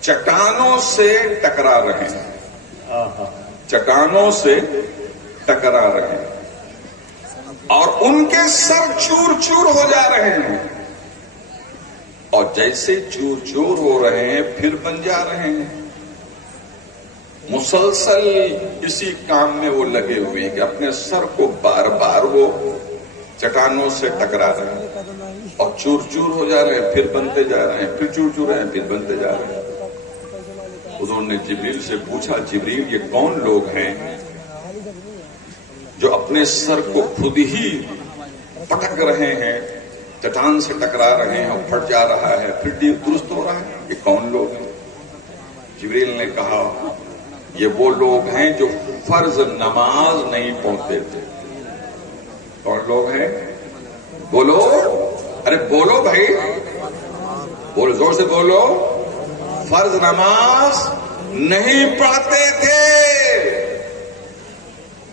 چٹانوں سے ٹکرا رہے ہیں، چٹانوں سے ٹکرا رہے ہیں اور ان کے سر چور چور ہو جا رہے ہیں، اور جیسے چور چور ہو رہے ہیں پھر بن جا رہے ہیں۔ مسلسل اسی کام میں وہ لگے ہوئے ہیں کہ اپنے سر کو بار بار وہ چٹانوں سے ٹکرا رہے ہیں اور چور چور ہو جا رہے ہیں، پھر بنتے جا رہے ہیں، پھر چور چور رہے ہیں، پھر بنتے جا رہے ہیں۔ حضور نے جبریل سے پوچھا جبریل یہ کون لوگ ہیں جو اپنے سر کو خود ہی پٹک رہے ہیں، چٹان سے ٹکرا رہے ہیں اور پھٹ جا رہا ہے پھر درست ہو رہا ہے، یہ کون لوگ ہیں؟ جبریل نے کہا یہ وہ لوگ ہیں جو فرض نماز نہیں پڑھتے تھے۔ کون لوگ ہیں؟ بولو، ارے بولو بھائی، بولو، زور سے بولو۔ فرض نماز نہیں پڑھتے تھے۔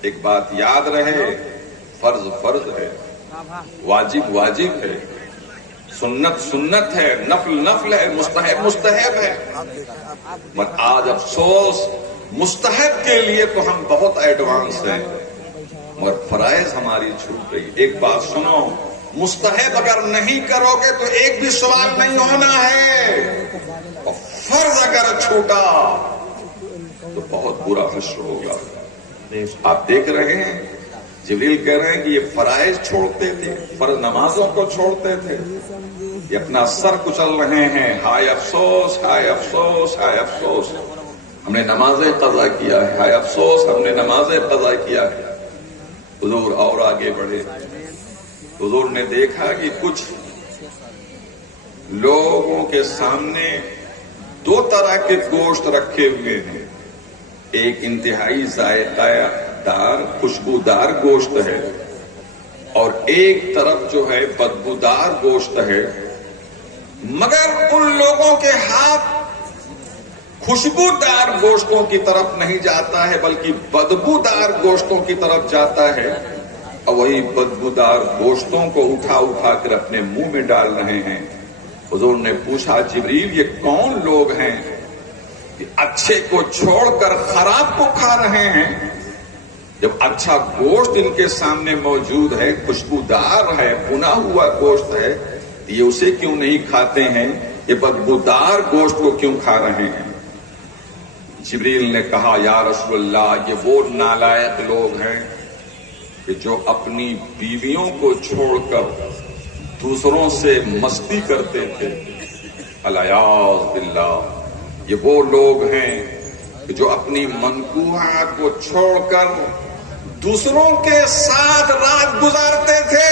ایک بات یاد رہے، فرض فرض ہے، واجب واجب ہے، سنت سنت ہے، نفل نفل ہے، مستحب مستحب ہے. مگر آج افسوس مستحب کے لیے تو ہم بہت ایڈوانس ہیں مگر فرائض ہماری چھوٹ گئی. ایک بات سنو، مستحب اگر نہیں کرو گے تو ایک بھی سوال نہیں ہونا ہے، اور فرض اگر چھوٹا تو بہت برا حشر ہوگا. آپ دیکھ رہے ہیں جبریل کہہ رہے ہیں کہ یہ فرائض چھوڑتے تھے، فرض نمازوں کو چھوڑتے تھے، یہ اپنا سر کچل رہے ہیں. ہائے افسوس، ہائے افسوس، ہائے افسوس، ہم نے نمازیں قضا کیا ہے، ہائے افسوس ہم نے نمازیں قضا کیا ہے. حضور اور آگے بڑھے. حضور نے دیکھا کہ کچھ لوگوں کے سامنے دو طرح کے گوشت رکھے ہوئے ہیں. ایک انتہائی ذائقہ دار خوشبودار گوشت ہے اور ایک طرف جو ہے بدبودار گوشت ہے. مگر ان لوگوں کے ہاتھ خوشبودار گوشتوں کی طرف نہیں جاتا ہے بلکہ بدبودار گوشتوں کی طرف جاتا ہے، اور وہی بدبودار گوشتوں کو اٹھا اٹھا کر اپنے منہ میں ڈال رہے ہیں. حضور نے پوچھا جبریل یہ کون لوگ ہیں کہ اچھے کو چھوڑ کر خراب کو کھا رہے ہیں؟ جب اچھا گوشت ان کے سامنے موجود ہے، خوشبودار ہے، بنا ہوا گوشت ہے، یہ اسے کیوں نہیں کھاتے ہیں؟ یہ بدبودار گوشت کو کیوں کھا رہے ہیں؟ جبریل نے کہا یا رسول اللہ یہ وہ نالائق لوگ ہیں کہ جو اپنی بیویوں کو چھوڑ کر دوسروں سے مستی کرتے تھے. الیاذ باللہ، یہ وہ لوگ ہیں کہ جو اپنی منکوحات کو چھوڑ کر دوسروں کے ساتھ رات گزارتے تھے.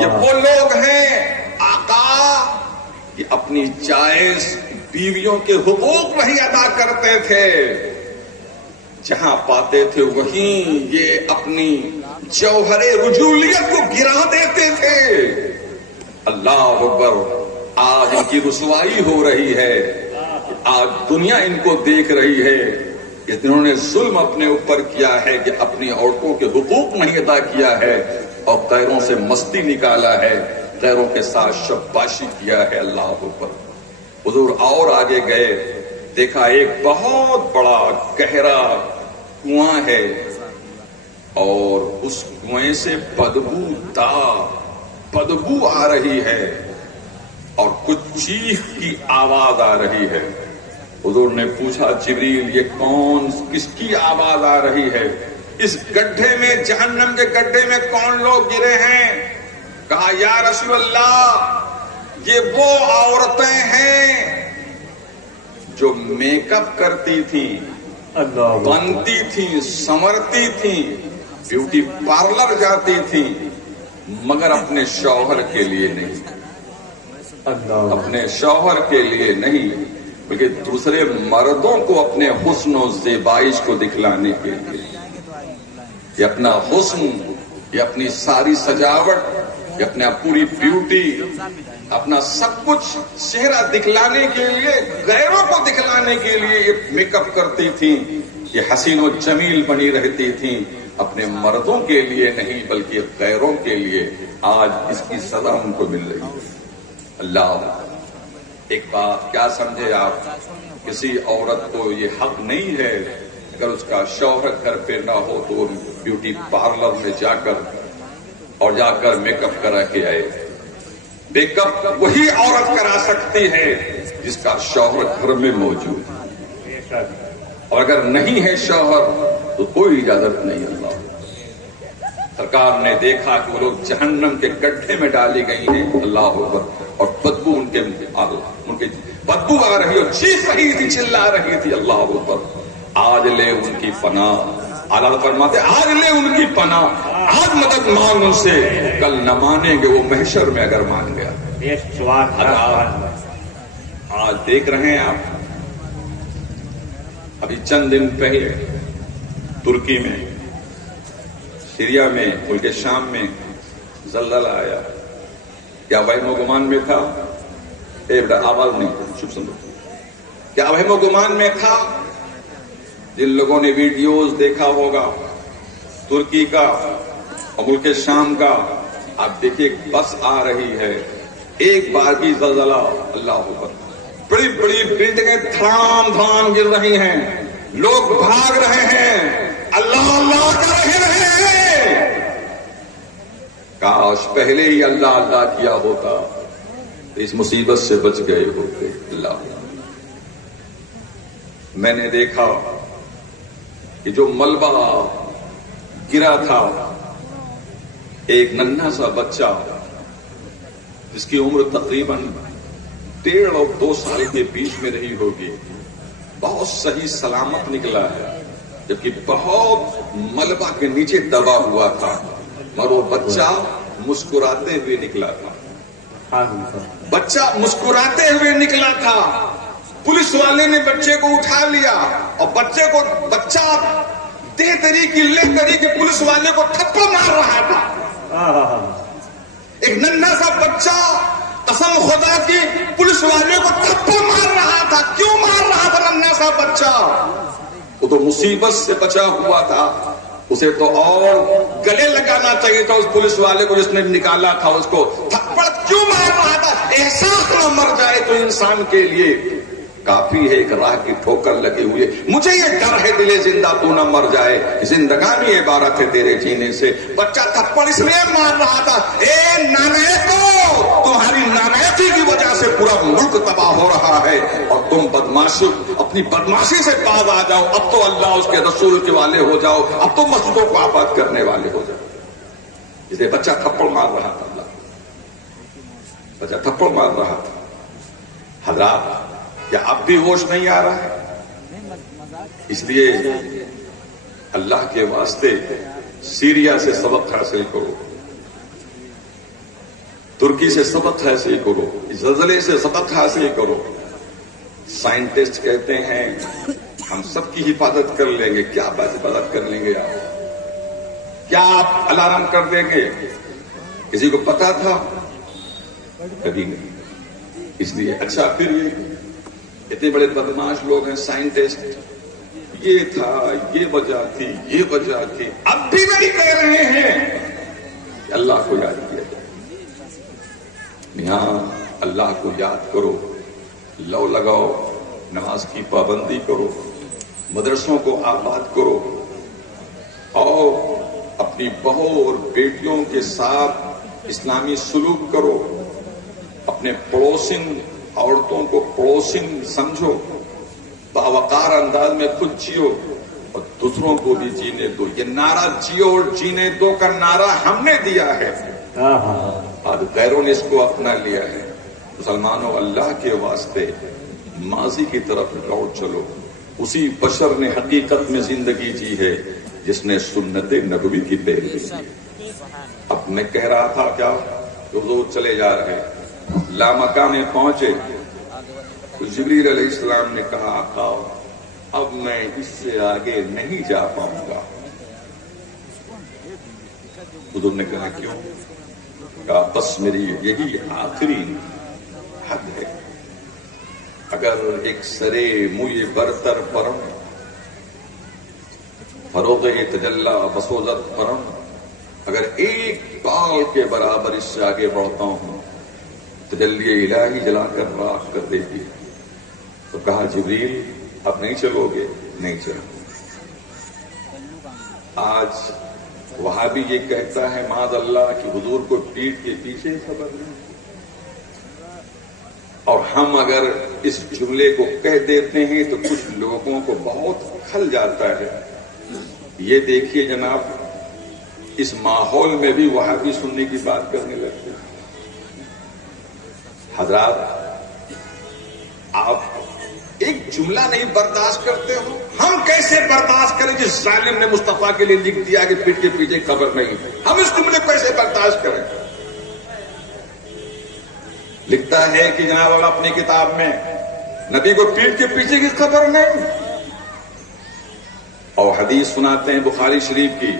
یہ وہ لوگ ہیں آقا کہ اپنی جائز بیویوں کے حقوق نہیں ادا کرتے تھے، جہاں پاتے تھے وہیں یہ اپنی جوہر رجولیت کو گرا دیتے تھے. اللہ اکبر، آج ان کی رسوائی ہو رہی ہے، آج دنیا ان کو دیکھ رہی ہے کہ انہوں نے ظلم اپنے اوپر کیا ہے کہ اپنی عورتوں کے حقوق نہیں ادا کیا ہے اور غیروں سے مستی نکالا ہے، غیروں کے ساتھ شباشی کیا ہے. اللہ اکبر. حضور اور آگے گئے، دیکھا ایک بہت بڑا گہرا کنواں ہے اور اس کنویں سے بدبو آ رہی ہے اور کچھ چیخ کی آواز آ رہی ہے. حضور نے پوچھا جبریل یہ کون، کس کی آواز آ رہی ہے؟ اس گڈھے میں، جہنم کے گڈھے میں کون لوگ گرے ہیں؟ کہا یا رسول اللہ یہ وہ عورتیں ہیں جو میک اپ کرتی تھیں، بنتی تھیں، سنورتی تھیں، بیوٹی پارلر جاتی تھیں، مگر اپنے شوہر کے لیے نہیں، اپنے شوہر کے لیے نہیں بلکہ دوسرے مردوں کو اپنے حسن و زیبائش کو دکھلانے کے لیے. یہ اپنا حسن، یہ اپنی ساری سجاوٹ، یہ اپنا پوری بیوٹی، اپنا سب کچھ چہرہ دکھلانے کے لیے، غیروں کو دکھلانے کے لیے یہ میک اپ کرتی تھیں، یہ حسین و جمیل بنی رہتی تھیں، اپنے مردوں کے لیے نہیں بلکہ غیروں کے لیے. آج اس کی سزا ان کو مل رہی ہے. اللہ، ایک بات کیا سمجھے آپ، کسی عورت کو یہ حق نہیں ہے اگر اس کا شوہر گھر پہ نہ ہو تو وہ بیوٹی پارلر میں جا کر میک اپ کرا کے آئے. میک اپ وہی عورت کرا سکتی ہے جس کا شوہر گھر میں موجود ہے، اور اگر نہیں ہے شوہر تو کوئی اجازت نہیں. اللہ سرکار نے دیکھا کہ وہ لوگ جہنم کے گڈھے میں ڈالی گئی ہیں. اللہ اکبر. اور بدبو ان کے بدبو آ رہی اور چیخ رہی تھی، چلا رہی تھی. اللہ اکبر. آج لے ان کی پناہ، اعلیٰ فرماتے آج لے ان کی پناہ، آج مدد مانگ ان سے، کل نہ مانیں گے وہ محشر میں اگر مان گیا. آج دیکھ رہے ہیں آپ، ابھی چند دن پہلے ترکی میں، سیریا میں، ملک شام میں زلزلہ آیا. کیا وہم و گمان میں تھا؟ بیٹا آواز نہیں، چپ سنو. کیا وہم و گمان میں تھا؟ جن لوگوں نے ویڈیوز دیکھا ہوگا ترکی کا اور ملک شام کا، آپ دیکھیے بس آ رہی ہے، ایک بار بھی زلزلہ، اللہ اکبر، بڑی بڑی بلڈنگیں دھڑام دھڑام گر رہی ہیں، لوگ بھاگ رہے ہیں، اللہ اللہ کر رہے ہیں. کاش پہلے ہی اللہ اللہ کیا ہوتا، اس مصیبت سے بچ گئے ہوتے. اللہ، میں نے دیکھا کہ جو ملبہ گرا تھا، ایک ننھا سا بچہ جس کی عمر تقریباً 1.5 اور 2 سال کے بیچ میں رہی ہوگی، بہت صحیح سلامت نکلا ہے، جبکہ بہت ملبہ کے نیچے دبا ہوا تھا، اور وہ بچہ مسکراتے ہوئے نکلا تھا. بچہ مسکراتے ہوئے نکلا تھا. پولیس والے نے بچے کو اٹھا لیا اور بچہ دے طریقے لے طریقے پولیس والے کو تھپڑ مار رہا تھا. ایک ننھا سا بچہ قسم خدا کی پولیس والے کو تھپڑ مار رہا تھا. کیوں مار رہا تھا ننھا سا بچہ؟ وہ تو مصیبت سے بچا ہوا تھا، اسے تو اور گلے لگانا چاہیے تھا اس پولیس والے کو جس نے نکالا تھا اس کو. تھپڑ کیوں مار رہا تھا؟ احساس نہ مر جائے تو انسان کے لیے کافی ہے ایک راہ کی ٹھوکر لگی ہوئی ہے. مجھے یہ ڈر ہے دلے زندہ تو نہ مر جائے، زندگانی عبارت ہے تیرے جینے سے. بچہ تھپڑ اس لیے مار رہا تھا، اے نانیکو، تمہاری نانیکی کی وجہ سے پورا ملک تباہ ہو رہا ہے اور تم بدماشی اپنی بدماشی سے باز آ جاؤ. اب تو اللہ اس کے رسول کے والے ہو جاؤ، اب تو مسجدوں کو آباد کرنے والے ہو جاؤ. اسے بچہ تھپڑ مار رہا تھا، بچہ تھپڑ مار رہا تھا. حضرات، کیا اب بھی ہوش نہیں آ رہا ہے؟ اس لیے اللہ کے واسطے سیریا سے سبق حاصل کرو، ترکی سے سبق حاصل کرو، زلزلے سے سبق حاصل کرو. سائنٹسٹ کہتے ہیں ہم سب کی حفاظت کر لیں گے. کیا حفاظت کر لیں گے آپ؟ کیا آپ الارم کر دیں گے؟ کسی کو پتا تھا؟ کبھی نہیں. اس لیے اچھا، پھر یہ اتنے بڑے بدماش لوگ ہیں سائنٹسٹ، یہ تھا، یہ وجہ تھی، یہ وجہ تھی، اب بھی نہیں کہہ رہے ہیں کہ اللہ کو یاد کیا جائے. یہاں اللہ کو یاد کرو، لو لگاؤ، نماز کی پابندی کرو، مدرسوں کو آباد کرو، اور اپنی بہو اور بیٹیوں کے ساتھ اسلامی سلوک کرو. اپنے پڑوسن عورتوں کو پڑوسن سمجھو، باوقار انداز میں خود جیو اور دوسروں کو بھی جینے دو. یہ نعرہ جیو اور جینے دو کا نعرہ ہم نے دیا ہے، آج غیروں نے اس کو اپنا لیا ہے. مسلمانوں، اللہ کے واسطے ماضی کی طرف لوٹ چلو. اسی بشر نے حقیقت میں زندگی جی ہے جس نے سنت نبوی کی پیروی کی. اب میں کہہ رہا تھا کیا، حضور چلے جا رہے، لامکہ میں پہنچے تو جبریل علیہ السلام نے کہا آقا اب میں اس سے آگے نہیں جا پاؤں گا. حضور نے کہا کیوں؟ کہا بس میری یہی آخری حد ہے. اگر ایک سرے موئے برتر پرم فروغ تجلا بسوزت پرم، اگر ایک بال کے برابر اس سے آگے بڑھتا ہوں تجلی الہی جلا کر راکھ کر دیتی. تو کہا جبریل اب نہیں چلو گے؟ نہیں چلو. آج وہاں بھی یہ کہتا ہے معاذ اللہ کہ حضور کو پیٹھ کے پیچھے خبر نہیں، اور ہم اگر اس جملے کو کہہ دیتے ہیں تو کچھ لوگوں کو بہت کھل جاتا ہے. یہ دیکھیے جناب، اس ماحول میں بھی وہاں بھی سننے کی بات کرنے لگتے ہیں. حضرات، آپ ایک جملہ نہیں برداشت کرتے ہو، ہم کیسے برداشت کریں جس ظالم نے مصطفیٰ کے لیے لکھ دیا کہ پیٹ کے پیچھے خبر نہیں؟ ہم اس جملے کو کیسے برداشت کریں؟ لکھتا ہے کہ جناب والا اپنی کتاب میں نبی کو پیٹ کے پیچھے کی خبر نہیں، اور حدیث سناتے ہیں بخاری شریف کی،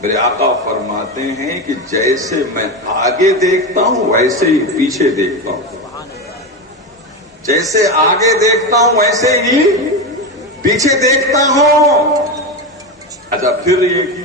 میرے آقا فرماتے ہیں کہ جیسے میں آگے دیکھتا ہوں ویسے ہی پیچھے دیکھتا ہوں، جیسے آگے دیکھتا ہوں ویسے ہی پیچھے دیکھتا ہوں. اچھا، پھر یہ کہ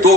2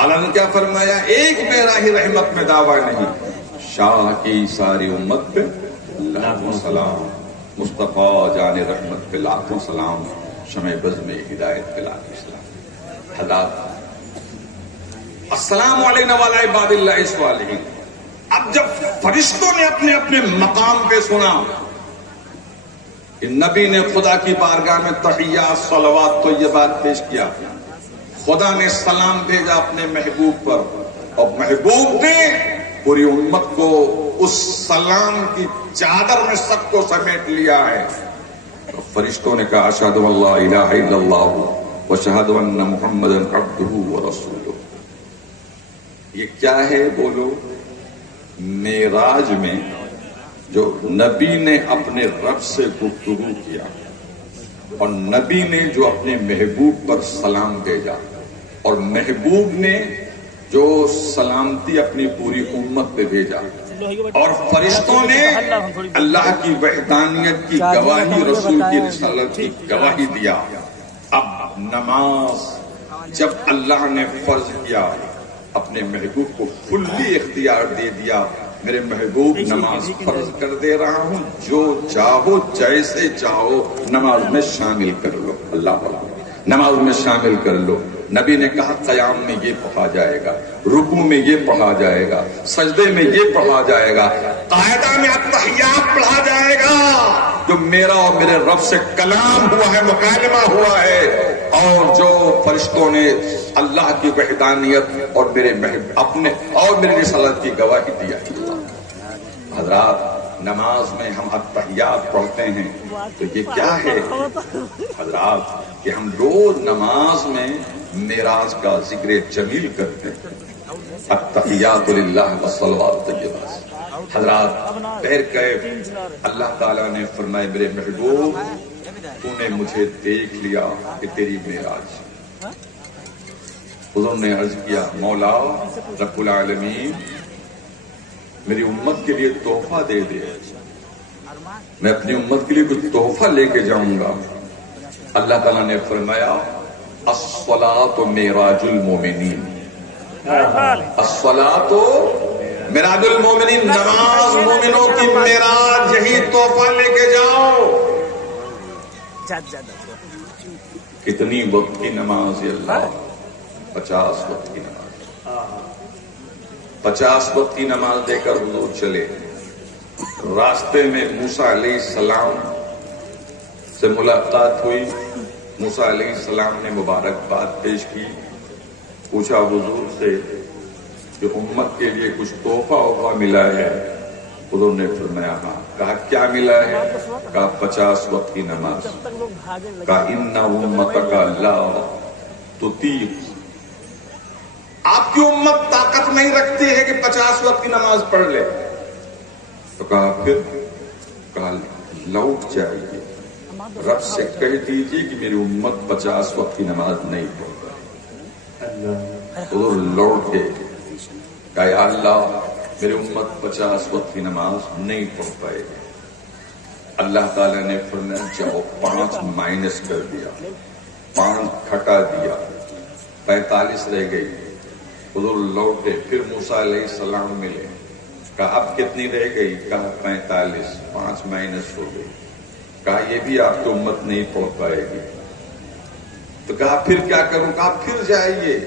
اللہ نے کیا فرمایا؟ ایک میرا ہی رحمت میں دعویٰ نہیں، شاہ کی ساری امت پہ لاکھوں سلام، مصطفیٰ جان رحمت پہ لاکھوں سلام، شمع بز میں ہدایت پہ لاکھوں سلام۔ حضرات السلام علینا وعلی عباد اللہ الصالحین۔ اب جب فرشتوں نے اپنے اپنے مقام پہ سنا کہ نبی نے خدا کی بارگاہ میں تحیات صلوات طیبات پیش کیا، خدا نے سلام بھیجا اپنے محبوب پر، اور محبوب نے پوری امت کو اس سلام کی چادر میں سب کو سمیٹ لیا ہے۔ فرشتوں نے کہا اشہد ان لا الہ الا اللہ واشہد ان محمدا عبدہ ورسولہ۔ یہ کیا ہے بولو؟ معراج میں جو نبی نے اپنے رب سے گفتگو کیا اور نبی نے جو اپنے محبوب پر سلام بھیجا، اور محبوب نے جو سلامتی اپنی پوری امت پہ بھیجا، اور فرشتوں نے اللہ کی وحدانیت کی گواہی، رسول کی رسالت کی گواہی دیا۔ اب نماز جب اللہ نے فرض کیا، اپنے محبوب کو کلی اختیار دے دیا، میرے محبوب نماز فرض کر دے رہا ہوں، جو چاہو جیسے چاہو نماز میں شامل کر لو، اللہ نماز میں شامل کر لو۔ نبی نے کہا قیام میں یہ پڑھا جائے گا، رکوع میں یہ پڑھا جائے گا، سجدے میں یہ پڑھا جائے گا، قاعدہ میں التحیات پڑھا جائے گا، جو میرا اور میرے رب سے کلام ہوا ہے، مکالمہ ہوا ہے، اور جو فرشتوں نے اللہ کی وحدانیت اور میرے اپنے اور میری رسالت کی گواہی دیا ہے۔ حضرات نماز میں ہم التحیات پڑھتے ہیں تو یہ کیا ہے حضرات؟ کہ ہم روز نماز میں معراج کا ذکر جمیل کرتے ہیں، التحیات للہ والصلوات الطیبات۔ حضرات بہر کیف اللہ تعالیٰ نے فرمائے میرے محبوب تو نے مجھے دیکھ لیا کہ تیری معراج۔ حضور نے عرض کیا مولا رب العالمین میری امت کے لیے تحفہ دے دے، میں اپنی امت کے لیے کچھ تحفہ لے کے جاؤں گا۔ اللہ تعالیٰ نے فرمایا الصلاۃ معراج المومنین، الصلاۃ معراج المومنین، نماز مومنوں کی معراج، یہی تحفہ لے کے جاؤ۔ کتنی وقت کی نماز ہے اللہ؟ 50 وقت کی نماز، 50 وقت کی نماز دے کر حضور چلے۔ راستے میں موسیٰ علیہ السلام سے ملاقات ہوئی، موسیٰ علیہ السلام نے مبارکباد پیش کی، پوچھا حضور سے کہ امت کے لیے کچھ تحفہ ملا ہے؟ حضور نے فرمایا ہاں۔ کہا کیا ملا ہے؟ کہا 50 وقت کی نماز۔ کہا ان امتک لا تطیق، آپ کی امت طاقت نہیں رکھتی ہے کہ 50 وقت کی نماز پڑھ لے۔ تو کہا پھر؟ کہا لوٹ جائیے، رب سے کہہ دیجیے کہ میری امت 50 وقت کی نماز نہیں پڑھ پائے۔ حضور لوٹ کے کہا یا اللہ میری امت 50 وقت کی نماز نہیں پڑھ پائے گی۔ اللہ تعالیٰ نے فرمایا جاؤ 5 مائنس کر دیا، 5 گھٹا دیا، 45 رہ گئی۔ حضور لوٹے، پھر موسیٰ علیہ السلام ملے، کہا اب کتنی رہ گئی؟ کہا 45، 5 مائنس ہو گئی۔ کہا یہ بھی آپ کی امت نہیں پڑھ پائے گی۔ تو کہا پھر کیا کروں؟ کہا پھر جائیے۔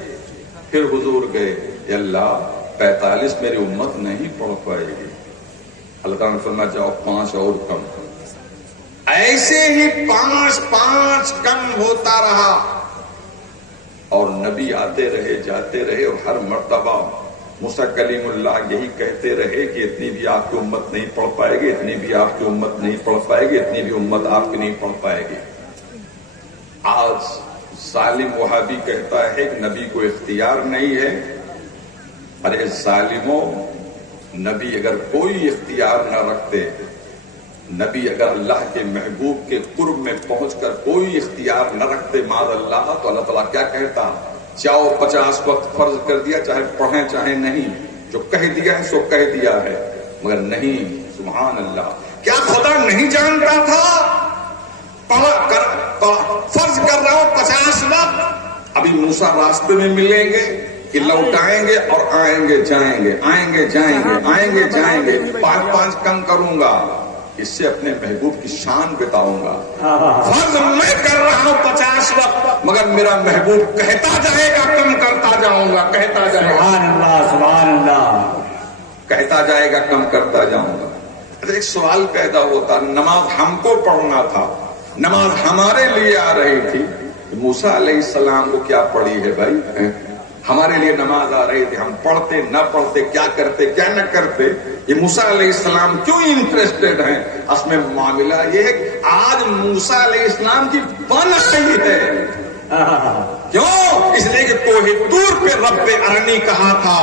پھر حضور گئے، یا اللہ 45 میری امت نہیں پڑھ پائے گی۔ اللہ تعالیٰ نے فرمایا جاؤ 5 اور کم۔ ایسے ہی 5 کم ہوتا رہا، اور نبی آتے رہے جاتے رہے، اور ہر مرتبہ موسیٰ کلیم اللہ یہی کہتے رہے کہ اتنی بھی آپ کی امت نہیں پڑھ پائے گی، اتنی بھی آپ کی امت نہیں پڑھ پائے گی، اتنی بھی امت آپ کی نہیں پڑھ پائے گی۔ آج ظالم وہابی کہتا ہے کہ نبی کو اختیار نہیں ہے۔ ارے ظالموں، نبی اگر کوئی اختیار نہ رکھتے، نبی اگر اللہ کے محبوب کے قرب میں پہنچ کر کوئی اختیار نہ رکھتے معاذ اللہ، تو اللہ تعالیٰ کیا کہتا؟ چاہو 50 وقت فرض کر دیا، چاہے پڑھیں چاہے نہیں، جو کہہ دیا ہے سو کہہ دیا ہے۔ مگر نہیں، سبحان اللہ، کیا خدا نہیں جانتا تھا؟ فرض کر رہا ہوں 50 وقت، ابھی موسیٰ راستے میں ملیں گے، کہ لوٹائیں گے اور آئیں گے جائیں گے، آئیں گے جائیں گے، آئیں گے جائیں گے، 5 کم کروں گا، اس سے اپنے محبوب کی شان بتاؤں گا۔ فرض میں کر رہا ہوں 50 وقت، مگر میرا محبوب کہتا جائے گا کم کرتا جاؤں گا، کہتا جائے گا، سبحان اللہ سبحان اللہ، کہتا جائے گا کم کرتا جاؤں گا۔ ایک سوال پیدا ہوتا، نماز ہم کو پڑھنا تھا، نماز ہمارے لیے آ رہی تھی، موسیٰ علیہ السلام کو کیا پڑھی ہے بھائی؟ ہمارے لیے نماز آ رہی تھی، ہم پڑھتے نہ پڑھتے، کیا کرتے کیا نہ کرتے، یہ موسیٰ علیہ السلام کیوں انٹرسٹڈ ہیں؟ اس میں معاملہ یہ ہے کہ آج موسیٰ علیہ السلام کی بن آئی ہے، کیوں؟ اس لیے کہ کوہ طور پہ رب ارنی کہا تھا،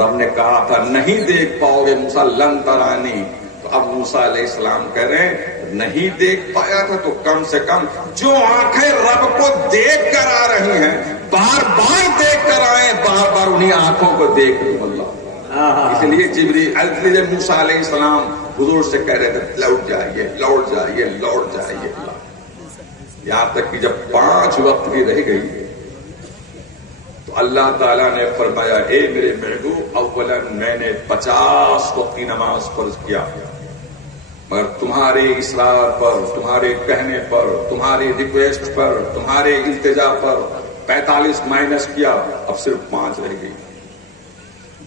رب نے کہا تھا نہیں دیکھ پاؤ گے موسیٰ، لن ترانی، تو اب موسیٰ علیہ السلام کہہ رہے ہیں نہیں دیکھ پایا تھا تو کم سے کم جو آنکھیں رب کو دیکھ کر آ رہی ہیں، بار بار دیکھ کر آئے، بار بار انہیں آنکھوں کو دیکھ لوں اللہ۔ اس لیے جبریل موسیٰ علیہ السلام حضور سے کہہ رہے تھے لوٹ جائیے لوٹ جائیے لوٹ جائیے، یہاں تک کہ جب 5 وقت کی رہ گئی تو اللہ تعالیٰ نے فرمایا اے میرے محبوب، اولا میں نے 50 وقت کی نماز فرض کیا، مگر تمہارے اصرار پر، تمہارے کہنے پر، تمہاری ریکویسٹ پر، تمہارے التجا پر 45 مائنس کیا، اب صرف 5 رہ گئی۔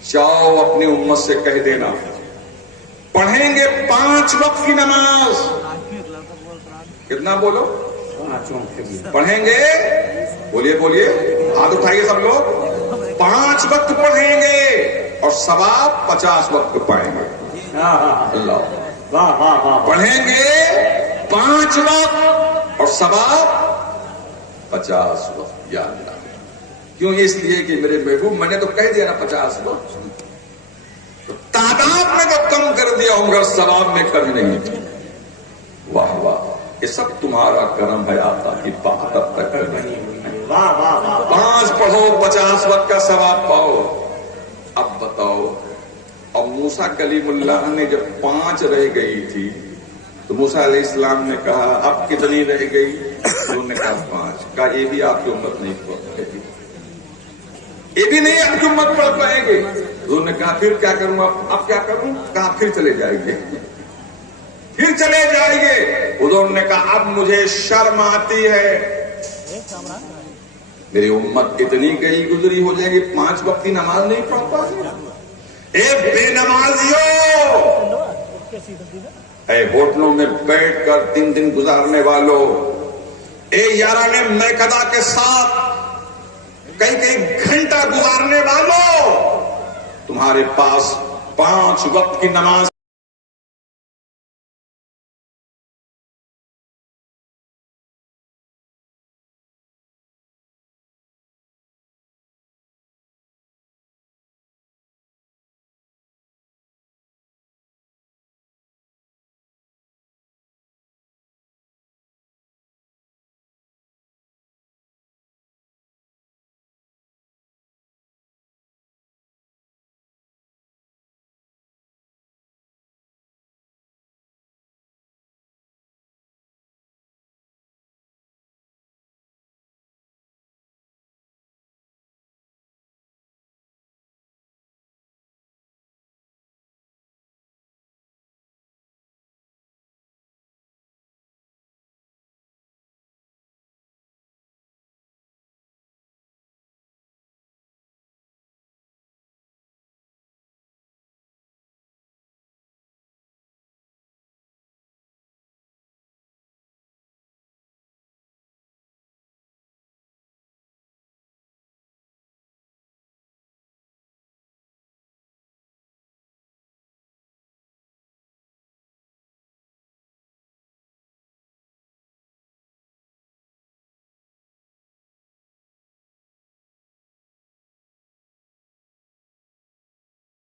جاؤ اپنی امت سے کہہ دینا پڑھیں گے 5 وقت کی نماز، کتنا بولو؟ پڑھیں گے، بولیے بولیے، ہاتھ اٹھائیے سب لوگ، 5 وقت پڑھیں گے اور ثواب 50 وقت پائیں گے۔ اللہ پڑھیں گے 5 وقت اور ثواب 50 وقت، یا اللہ، کیوں؟ اس لیے کہ میرے محبوب میں نے تو کہہ دیا نا 50 وقت، تو تعداد میں تو کم کر دیا ہوں گا، ثواب میں کمی نہیں کی۔ واہ واہ، یہ سب تمہارا کرم ہے، آتا کی بات اب تک بنی ہوئی ہے۔ 5 پڑھو 50 وقت کا ثواب پاؤ۔ اب بتاؤ، اور موسیٰ کلیم اللہ نے جب 5 رہ گئی تھی تو موسیٰ علیہ السلام نے کہا اب کتنی رہ گئی؟ انہوں نے کہا 5، کہا یہ بھی آپ کی امت نہیں پڑھ پائے گی، یہ بھی نہیں آپ کی امت پڑھ پائے گی۔ انہوں نے کہا پھر کیا کروں، اب کیا کروں؟ کہا پھر چلے جائیں گے، پھر چلے جائیں گے۔ انہوں نے کہا اب مجھے شرم آتی ہے، میری امت اتنی گئی گزری ہو جائے گی 5 وقت کی نماز نہیں پڑھ پائے۔ اے بے نمازیوں، اے ہوٹلوں میں بیٹھ کر 3 دن گزارنے والوں، اے یارانے میکدہ کے ساتھ کئی گھنٹہ گزارنے والوں، تمہارے پاس 5 وقت کی نماز